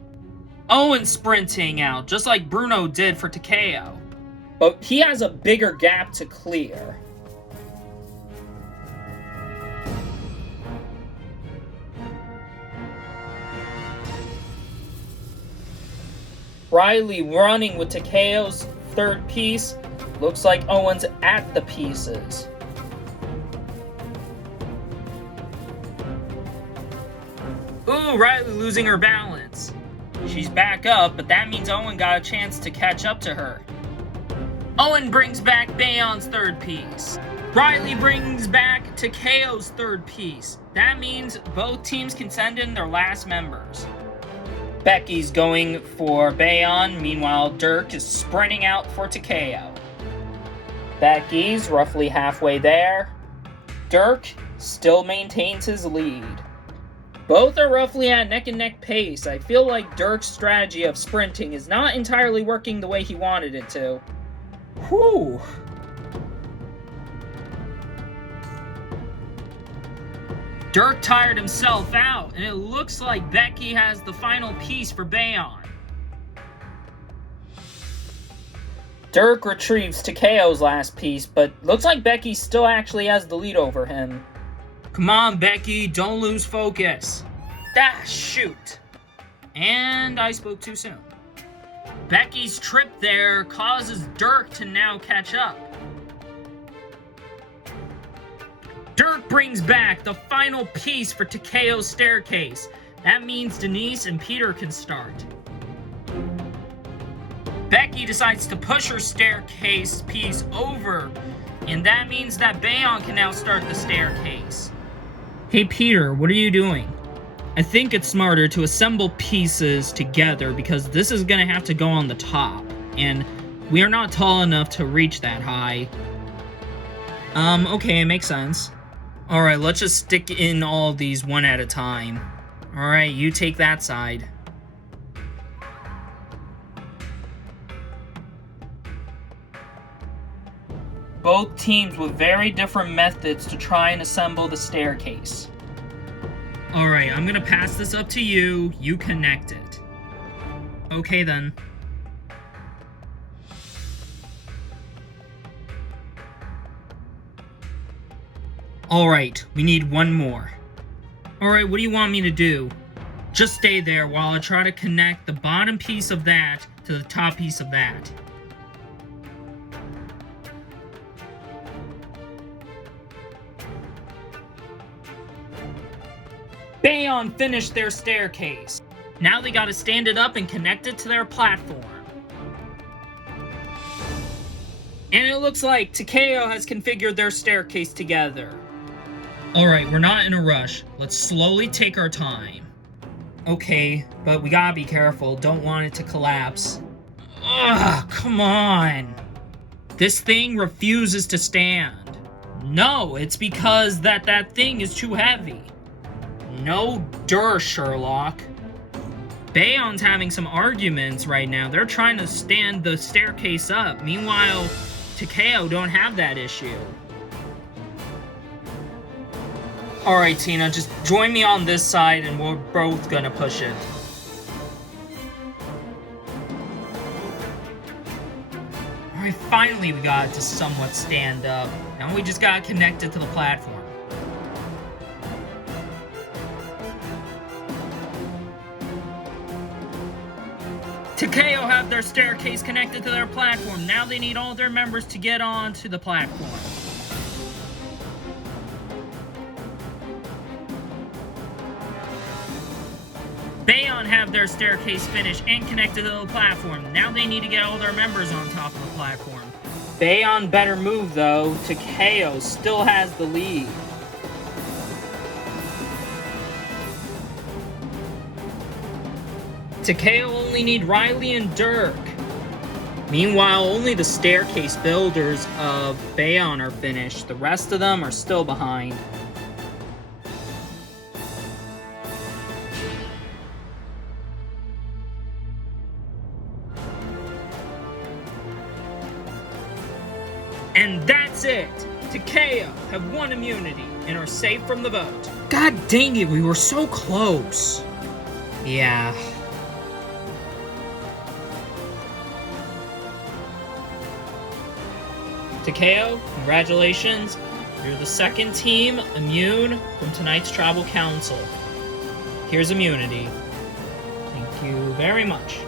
Owen sprinting out, just like Bruno did for Takeo. But he has a bigger gap to clear. Riley running with Takeo's third piece. Looks like Owen's at the pieces. Ooh, Riley losing her balance. She's back up, but that means Owen got a chance to catch up to her. Owen brings back Bayon's third piece. Riley brings back Takeo's third piece. That means both teams can send in their last members. Becky's going for Bayon, meanwhile Dirk is sprinting out for Takeo. Becky's roughly halfway there. Dirk still maintains his lead. Both are roughly at neck-and-neck pace. I feel like Dirk's strategy of sprinting is not entirely working the way he wanted it to. Whew. Dirk tired himself out, and it looks like Becky has the final piece for Bayon. Dirk retrieves Takeo's last piece, but looks like Becky still actually has the lead over him. Come on, Becky, don't lose focus. Ah, shoot. And I spoke too soon. Becky's trip there causes Dirk to now catch up. Dirk brings back the final piece for Takeo's staircase. That means Denise and Peter can start. Becky decides to push her staircase piece over, and that means that Bayon can now start the staircase. Hey Peter, what are you doing? I think it's smarter to assemble pieces together because this is gonna have to go on the top, and we are not tall enough to reach that high. Okay, it makes sense. Alright, let's just stick in all of these one at a time. Alright, you take that side. Both teams with very different methods to try and assemble the staircase. Alright, I'm gonna pass this up to you. You connect it. Okay then. Alright, we need one more. Alright, what do you want me to do? Just stay there while I try to connect the bottom piece of that to the top piece of that. Bayon finished their staircase. Now they gotta stand it up and connect it to their platform. And it looks like Takeo has configured their staircase together. Alright, we're not in a rush. Let's slowly take our time. Okay, but we gotta be careful. Don't want it to collapse. Ugh, come on. This thing refuses to stand. No, it's because that thing is too heavy. No dur, Sherlock. Bayon's having some arguments right now. They're trying to stand the staircase up. Meanwhile, Takeo don't have that issue. Alright, Tina, just join me on this side and we're both gonna push it. Alright, finally we got it to somewhat stand up. Now we just gotta connect it to the platform. Takeo have their staircase connected to their platform. Now they need all their members to get onto the platform. Bayon have their staircase finished and connected to the platform. Now they need to get all their members on top of the platform. Bayon better move though. Takeo still has the lead. Takeo only need Riley and Dirk. Meanwhile, only the staircase builders of Bayon are finished. The rest of them are still behind. And that's it! Takeo have won immunity and are safe from the vote. God dang it, we were so close. Yeah. Takeo, congratulations. You're the second team immune from tonight's Tribal Council. Here's immunity. Thank you very much.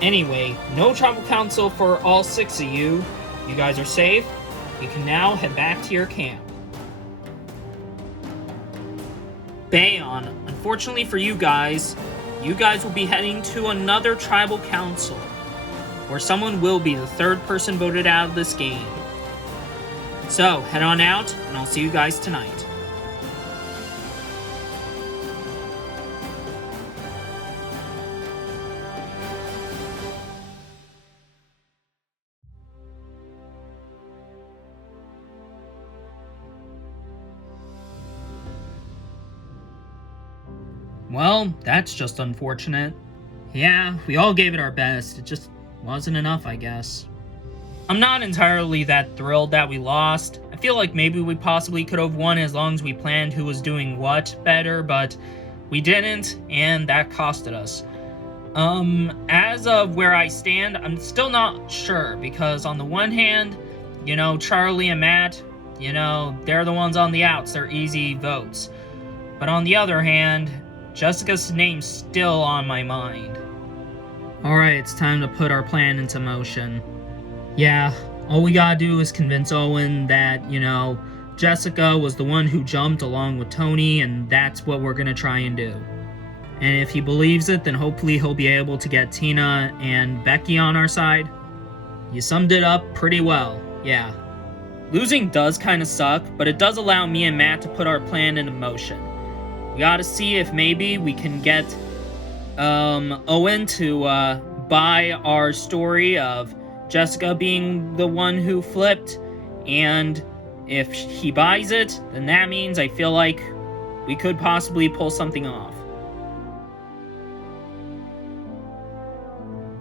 Anyway, no Tribal Council for all 6 of you. You guys are safe. You can now head back to your camp. Bayon, unfortunately for you guys will be heading to another Tribal Council, where someone will be the third person voted out of this game. So, head on out, and I'll see you guys tonight. Well, that's just unfortunate. Yeah, we all gave it our best. It just wasn't enough, I guess. I'm not entirely that thrilled that we lost. I feel like maybe we possibly could have won as long as we planned who was doing what better, but we didn't, and that costed us. As of where I stand, I'm still not sure, because on the one hand, Charlie and Matt, they're the ones on the outs, they're easy votes. But on the other hand, Jessica's name's still on my mind. Alright, it's time to put our plan into motion. Yeah, all we gotta do is convince Owen that, Jessica was the one who jumped along with Tony, and that's what we're gonna try and do. And if he believes it, then hopefully he'll be able to get Tina and Becky on our side. You summed it up pretty well, yeah. Losing does kinda suck, but it does allow me and Matt to put our plan into motion. We gotta see if maybe we can get Owen to buy our story of Jessica being the one who flipped, and if he buys it, then that means I feel like we could possibly pull something off.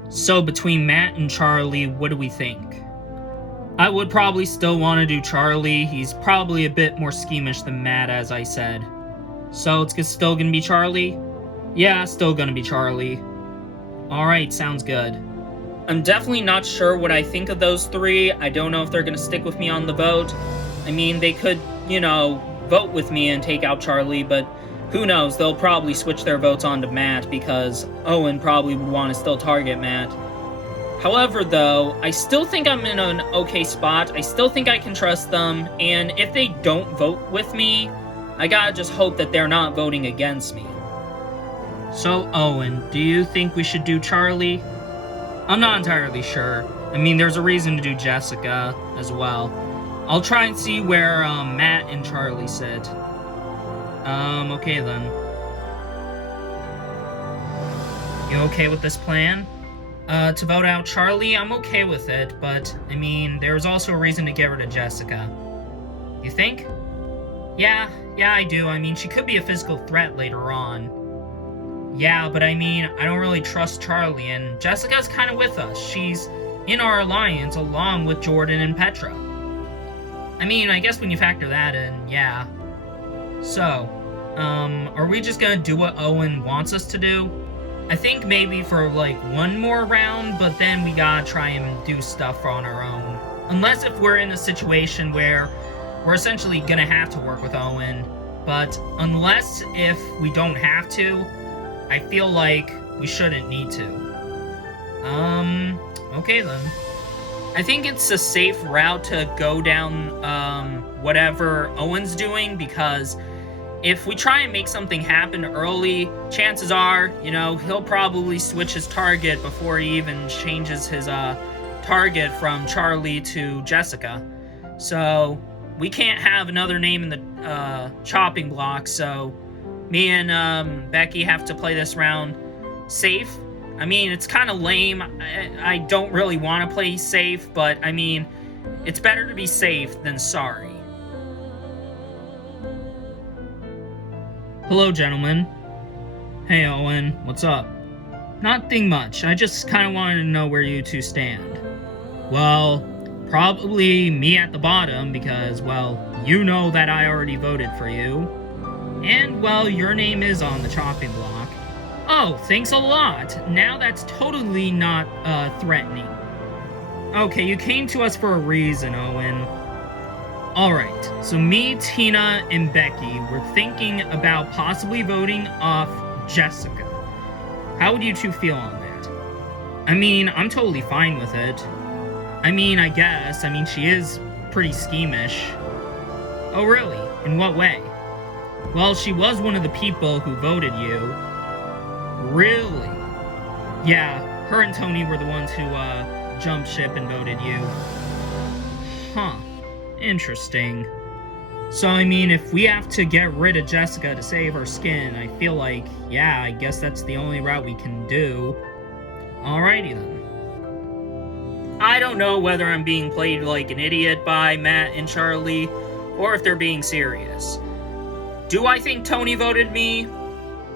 So between Matt and Charlie, what do we think? I would probably still want to do Charlie. He's probably a bit more schemish than Matt, as I said. So it's still gonna be Charlie? Yeah, still gonna be Charlie. Alright, sounds good. I'm definitely not sure what I think of those three. I don't know if they're gonna stick with me on the vote. I mean, they could, vote with me and take out Charlie, but who knows, they'll probably switch their votes on to Matt because Owen probably would want to still target Matt. However, though, I still think I'm in an okay spot. I still think I can trust them, and if they don't vote with me, I gotta just hope that they're not voting against me. So, Owen, do you think we should do Charlie? I'm not entirely sure. I mean, there's a reason to do Jessica as well. I'll try and see where Matt and Charlie sit. Okay then. You okay with this plan? To vote out Charlie, I'm okay with it, but, I mean, there's also a reason to get rid of Jessica. You think? Yeah, I do. I mean, she could be a physical threat later on. Yeah, but I mean, I don't really trust Charlie, and Jessica's kind of with us. She's in our alliance along with Jordan and Petra. I mean, I guess when you factor that in, yeah. So, are we just gonna do what Owen wants us to do? I think maybe for, one more round, but then we gotta try and do stuff on our own. Unless if we're in a situation where we're essentially gonna have to work with Owen, but unless if we don't have to, I feel like we shouldn't need to. Okay then. I think it's a safe route to go down, whatever Owen's doing, because if we try and make something happen early, chances are, he'll probably switch his target before he even changes his, target from Charlie to Jessica. So, we can't have another name in the, chopping block, so me and, Becky have to play this round safe. I mean, it's kind of lame. I don't really want to play safe, but, I mean, it's better to be safe than sorry. Hello, gentlemen. Hey, Owen, what's up? Nothing much. I just kind of wanted to know where you two stand. Well, probably me at the bottom because, well, you know that I already voted for you. And, well, your name is on the chopping block. Oh, thanks a lot. Now that's totally not, threatening. Okay, you came to us for a reason, Owen. Alright, so me, Tina, and Becky were thinking about possibly voting off Jessica. How would you two feel on that? I mean, I'm totally fine with it. I mean, I guess. I mean, she is pretty schemish. Oh, really? In what way? Well, she was one of the people who voted you. Really? Yeah, her and Tony were the ones who, jumped ship and voted you. Huh. Interesting. So, I mean, if we have to get rid of Jessica to save her skin, I feel like, yeah, I guess that's the only route we can do. Alrighty then. I don't know whether I'm being played like an idiot by Matt and Charlie, or if they're being serious. Do I think Tony voted me?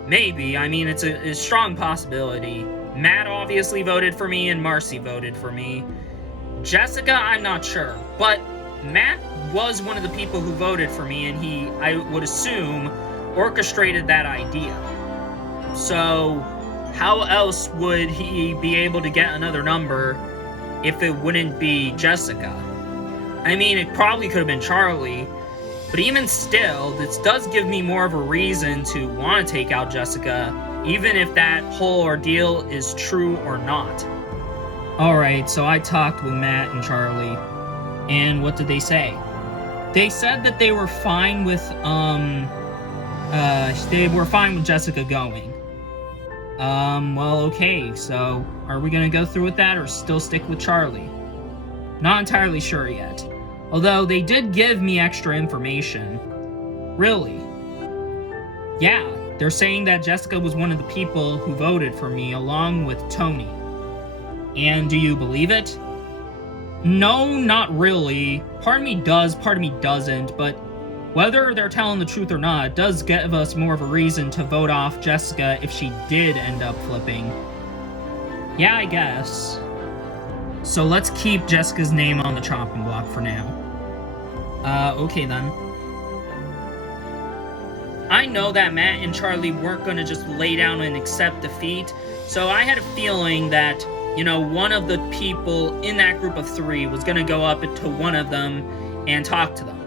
Maybe. I mean, it's a strong possibility. Matt obviously voted for me, and Marcy voted for me. Jessica, I'm not sure. But Matt was one of the people who voted for me, and he, I would assume, orchestrated that idea. So, how else would he be able to get another number if it wouldn't be Jessica? I mean, it probably could have been Charlie, but even still, this does give me more of a reason to want to take out Jessica, even if that whole ordeal is true or not. Alright, so I talked with Matt and Charlie, and what did they say? They said that they were fine with, Jessica going. Well, okay, so are we gonna go through with that or still stick with Charlie? Not entirely sure yet. Although they did give me extra information. Really? Yeah, they're saying that Jessica was one of the people who voted for me along with Tony. And do you believe it? No, not really. Part of me does, part of me doesn't, but whether they're telling the truth or not, it does give us more of a reason to vote off Jessica if she did end up flipping. Yeah, I guess. So let's keep Jessica's name on the chopping block for now. Okay then. I know that Matt and Charlie weren't gonna just lay down and accept defeat, so I had a feeling that, you know, one of the people in that group of 3 was gonna go up to one of them and talk to them.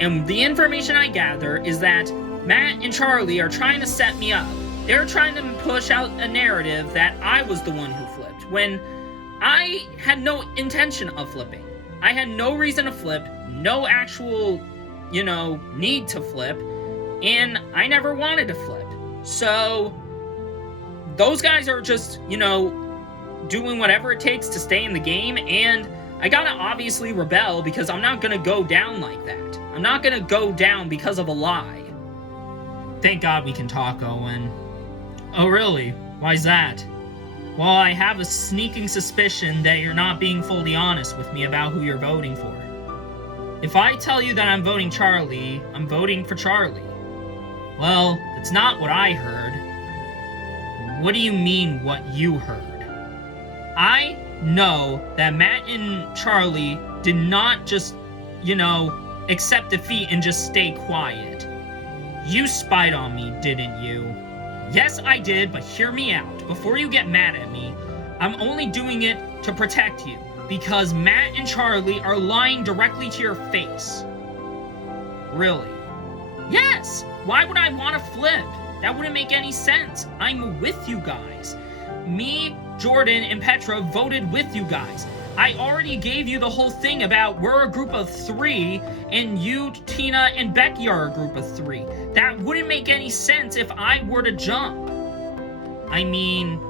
And the information I gather is that Matt and Charlie are trying to set me up. They're trying to push out a narrative that I was the one who flipped, when I had no intention of flipping. I had no reason to flip, no actual, you know, need to flip, and I never wanted to flip. So, those guys are just, you know, doing whatever it takes to stay in the game, and I gotta obviously rebel because I'm not gonna go down like that. I'm not gonna go down because of a lie. Thank God we can talk, Owen. Oh, really? Why's that? Well, I have a sneaking suspicion that you're not being fully honest with me about who you're voting for. If I tell you that I'm voting Charlie, I'm voting for Charlie. Well, it's not what I heard. What do you mean, what you heard? I know that Matt and Charlie did not just, you know, accept defeat and just stay quiet. You spied on me, didn't you? Yes, I did, but hear me out. Before you get mad at me, I'm only doing it to protect you, because Matt and Charlie are lying directly to your face. Really? Yes! Why would I want to flip? That wouldn't make any sense. I'm with you guys. Me, Jordan, and Petra voted with you guys. I already gave you the whole thing about we're a group of 3, and you, Tina, and Becky are a group of 3. That wouldn't make any sense if I were to jump. I mean,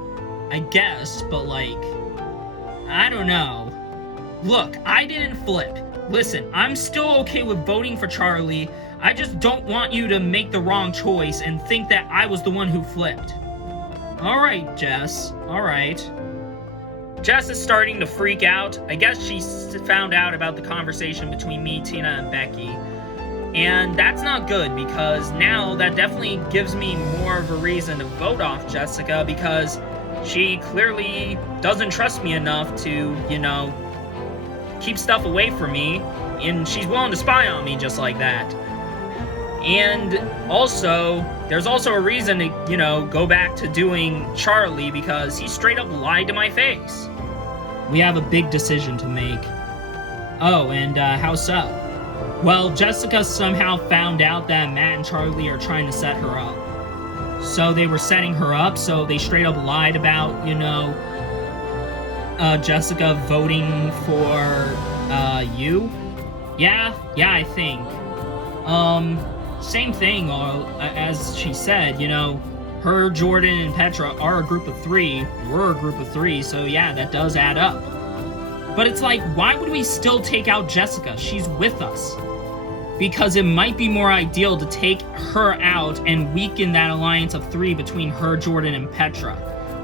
I guess, but like, I don't know. Look, I didn't flip. Listen, I'm still okay with voting for Charlie. I just don't want you to make the wrong choice and think that I was the one who flipped. Alright, Jess. Alright. Jess is starting to freak out. I guess she found out about the conversation between me, Tina, and Becky. And that's not good, because now that definitely gives me more of a reason to vote off Jessica, because she clearly doesn't trust me enough to, you know, keep stuff away from me, and she's willing to spy on me just like that. And also, there's also a reason to, you know, go back to doing Charlie, because he straight up lied to my face. We have a big decision to make. Oh, and how so? Well, Jessica somehow found out that Matt and Charlie are trying to set her up. So they were setting her up, so they straight up lied about, you know, Jessica voting for, you? Yeah, I think. Same thing, as she said, you know, her, Jordan, and Petra are a group of 3, we're a group of 3, so yeah, that does add up. But it's like, why would we still take out Jessica? She's with us. Because it might be more ideal to take her out and weaken that alliance of 3 between her, Jordan, and Petra.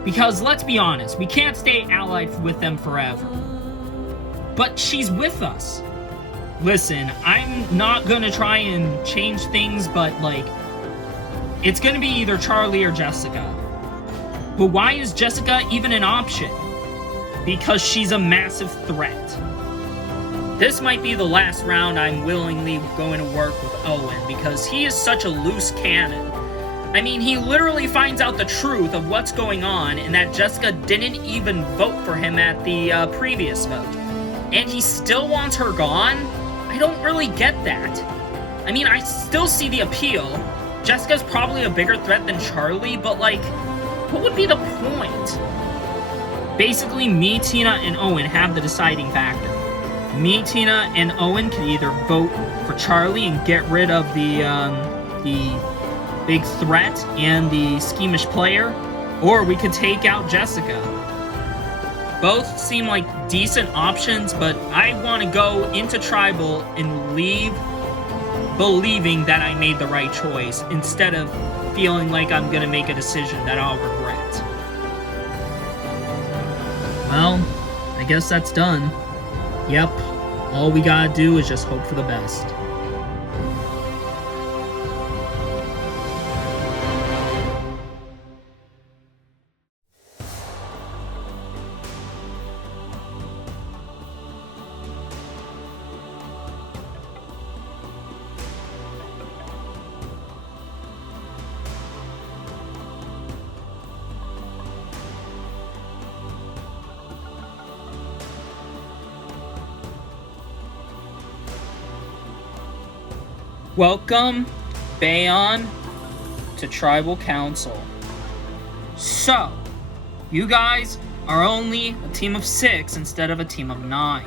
Because, let's be honest, we can't stay allied with them forever. But she's with us. Listen, I'm not gonna try and change things, but, like, It's gonna be either Charlie or Jessica. But why is Jessica even an option? Because she's a massive threat. This might be the last round I'm willingly going to work with Owen, because he is such a loose cannon. I mean, he literally finds out the truth of what's going on and that Jessica didn't even vote for him at the previous vote. And he still wants her gone? I don't really get that. I mean, I still see the appeal. Jessica's probably a bigger threat than Charlie, but like, what would be the point? Basically, me, Tina, and Owen have the deciding factor. Me, Tina, and Owen can either vote for Charlie and get rid of the big threat and the schemish player, or we could take out Jessica. Both seem like decent options, but I want to go into Tribal and leave believing that I made the right choice, instead of feeling like I'm gonna make a decision that I'll regret. Well, I guess that's done. Yep, all we gotta do is just hope for the best. Welcome, Bayon, to Tribal Council. So, you guys are only a team of 6 instead of a team of 9.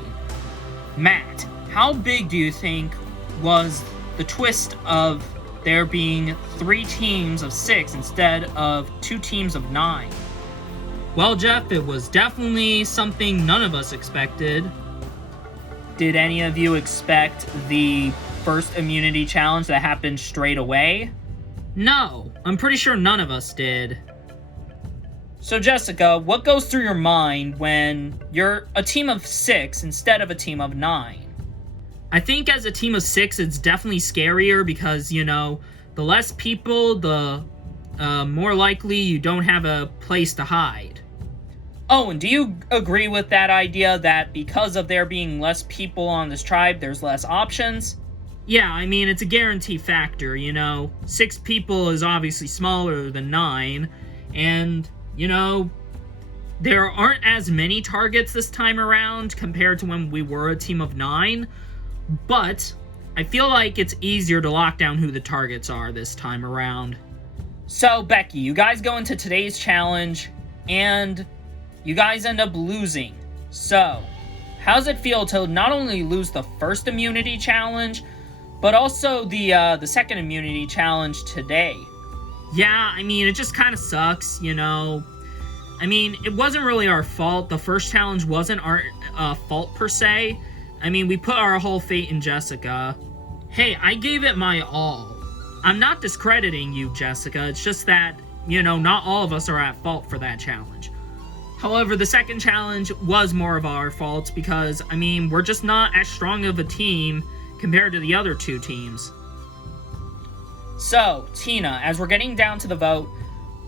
Matt, how big do you think was the twist of there being 3 teams of 6 instead of 2 teams of 9? Well, Jeff, it was definitely something none of us expected. Did any of you expect the first immunity challenge that happened straight away? No, I'm pretty sure none of us did. So Jessica, what goes through your mind when you're a team of 6 instead of a team of 9? I think as a team of 6, it's definitely scarier because, you know, the less people, the more likely you don't have a place to hide. Oh, and do you agree with that idea that because of there being less people on this tribe, there's less options? Yeah, I mean, it's a guarantee factor, you know. 6 people is obviously smaller than 9, and, you know, there aren't as many targets this time around compared to when we were a team of 9, but I feel like it's easier to lock down who the targets are this time around. So, Becky, you guys go into today's challenge, and you guys end up losing. So, how does it feel to not only lose the first immunity challenge, but also the second immunity challenge today? Yeah, I mean, it just kind of sucks, you know. I mean, it wasn't really our fault. The first challenge wasn't our fault per se. I mean, we put our whole fate in Jessica. Hey, I gave it my all. I'm not discrediting you, Jessica. It's just that, you know, not all of us are at fault for that challenge. However, the second challenge was more of our fault because, I mean, we're just not as strong of a team compared to the other 2 teams. So, Tina, as we're getting down to the vote,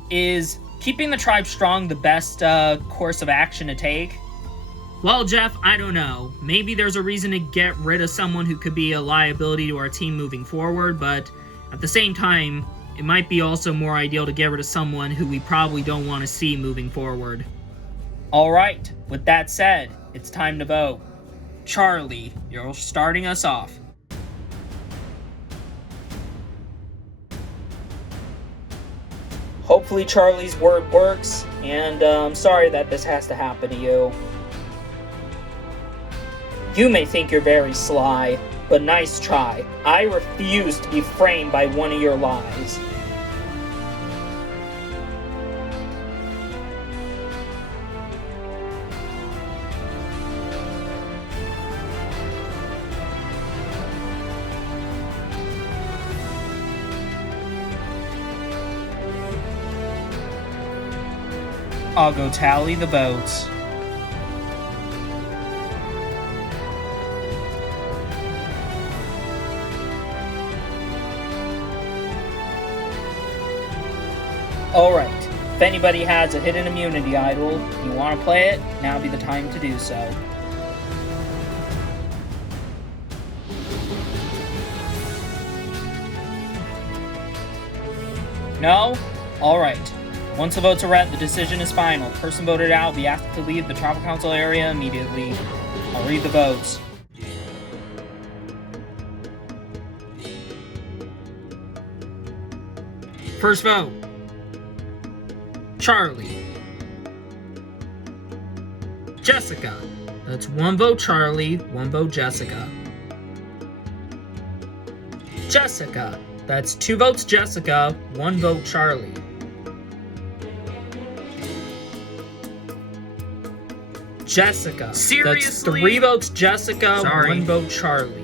is keeping the tribe strong the best course of action to take? Well, Jeff, I don't know. Maybe there's a reason to get rid of someone who could be a liability to our team moving forward, but at the same time, it might be also more ideal to get rid of someone who we probably don't want to see moving forward. Alright, with that said, it's time to vote. Charlie, you're starting us off. Hopefully Charlie's word works, and I'm sorry that this has to happen to you. You may think you're very sly, but nice try. I refuse to be framed by one of your lies. I'll go tally the votes. Alright, if anybody has a hidden immunity idol and you want to play it, now would be the time to do so. No? Alright. Once the votes are read, the decision is final. The person voted out will be asked to leave the Tribal Council area immediately. I'll read the votes. First vote. Charlie. Jessica. That's 1 vote Charlie, 1 vote Jessica. Jessica. That's 2 votes Jessica, 1 vote Charlie. Jessica. Seriously? That's 3 votes Jessica, 1 vote Charlie.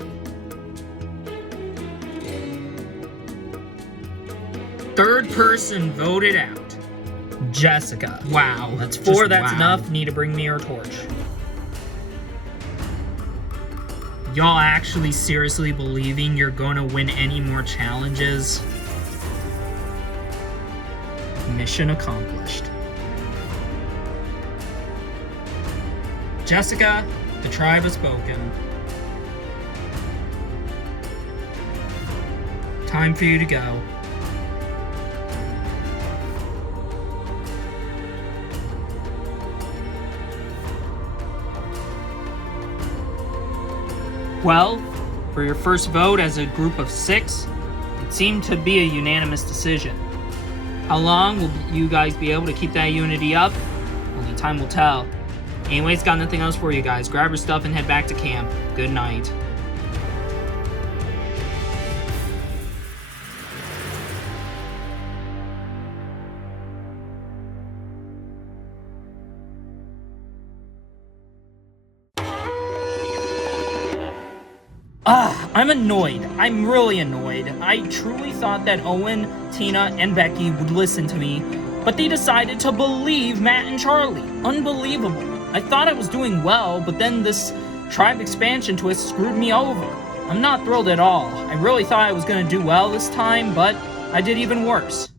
Third person voted out. Jessica. Wow. That's 4, that's enough. Need to bring me her torch. Y'all actually seriously believing you're gonna win any more challenges? Mission accomplished. Jessica, the tribe has spoken. Time for you to go. Well, for your first vote as a group of 6, it seemed to be a unanimous decision. How long will you guys be able to keep that unity up? Only time will tell. Anyways, got nothing else for you guys. Grab your stuff and head back to camp. Good night. I'm annoyed. I'm really annoyed. I truly thought that Owen, Tina, and Becky would listen to me, but they decided to believe Matt and Charlie. Unbelievable. I thought I was doing well, but then this tribe expansion twist screwed me over. I'm not thrilled at all. I really thought I was going to do well this time, but I did even worse.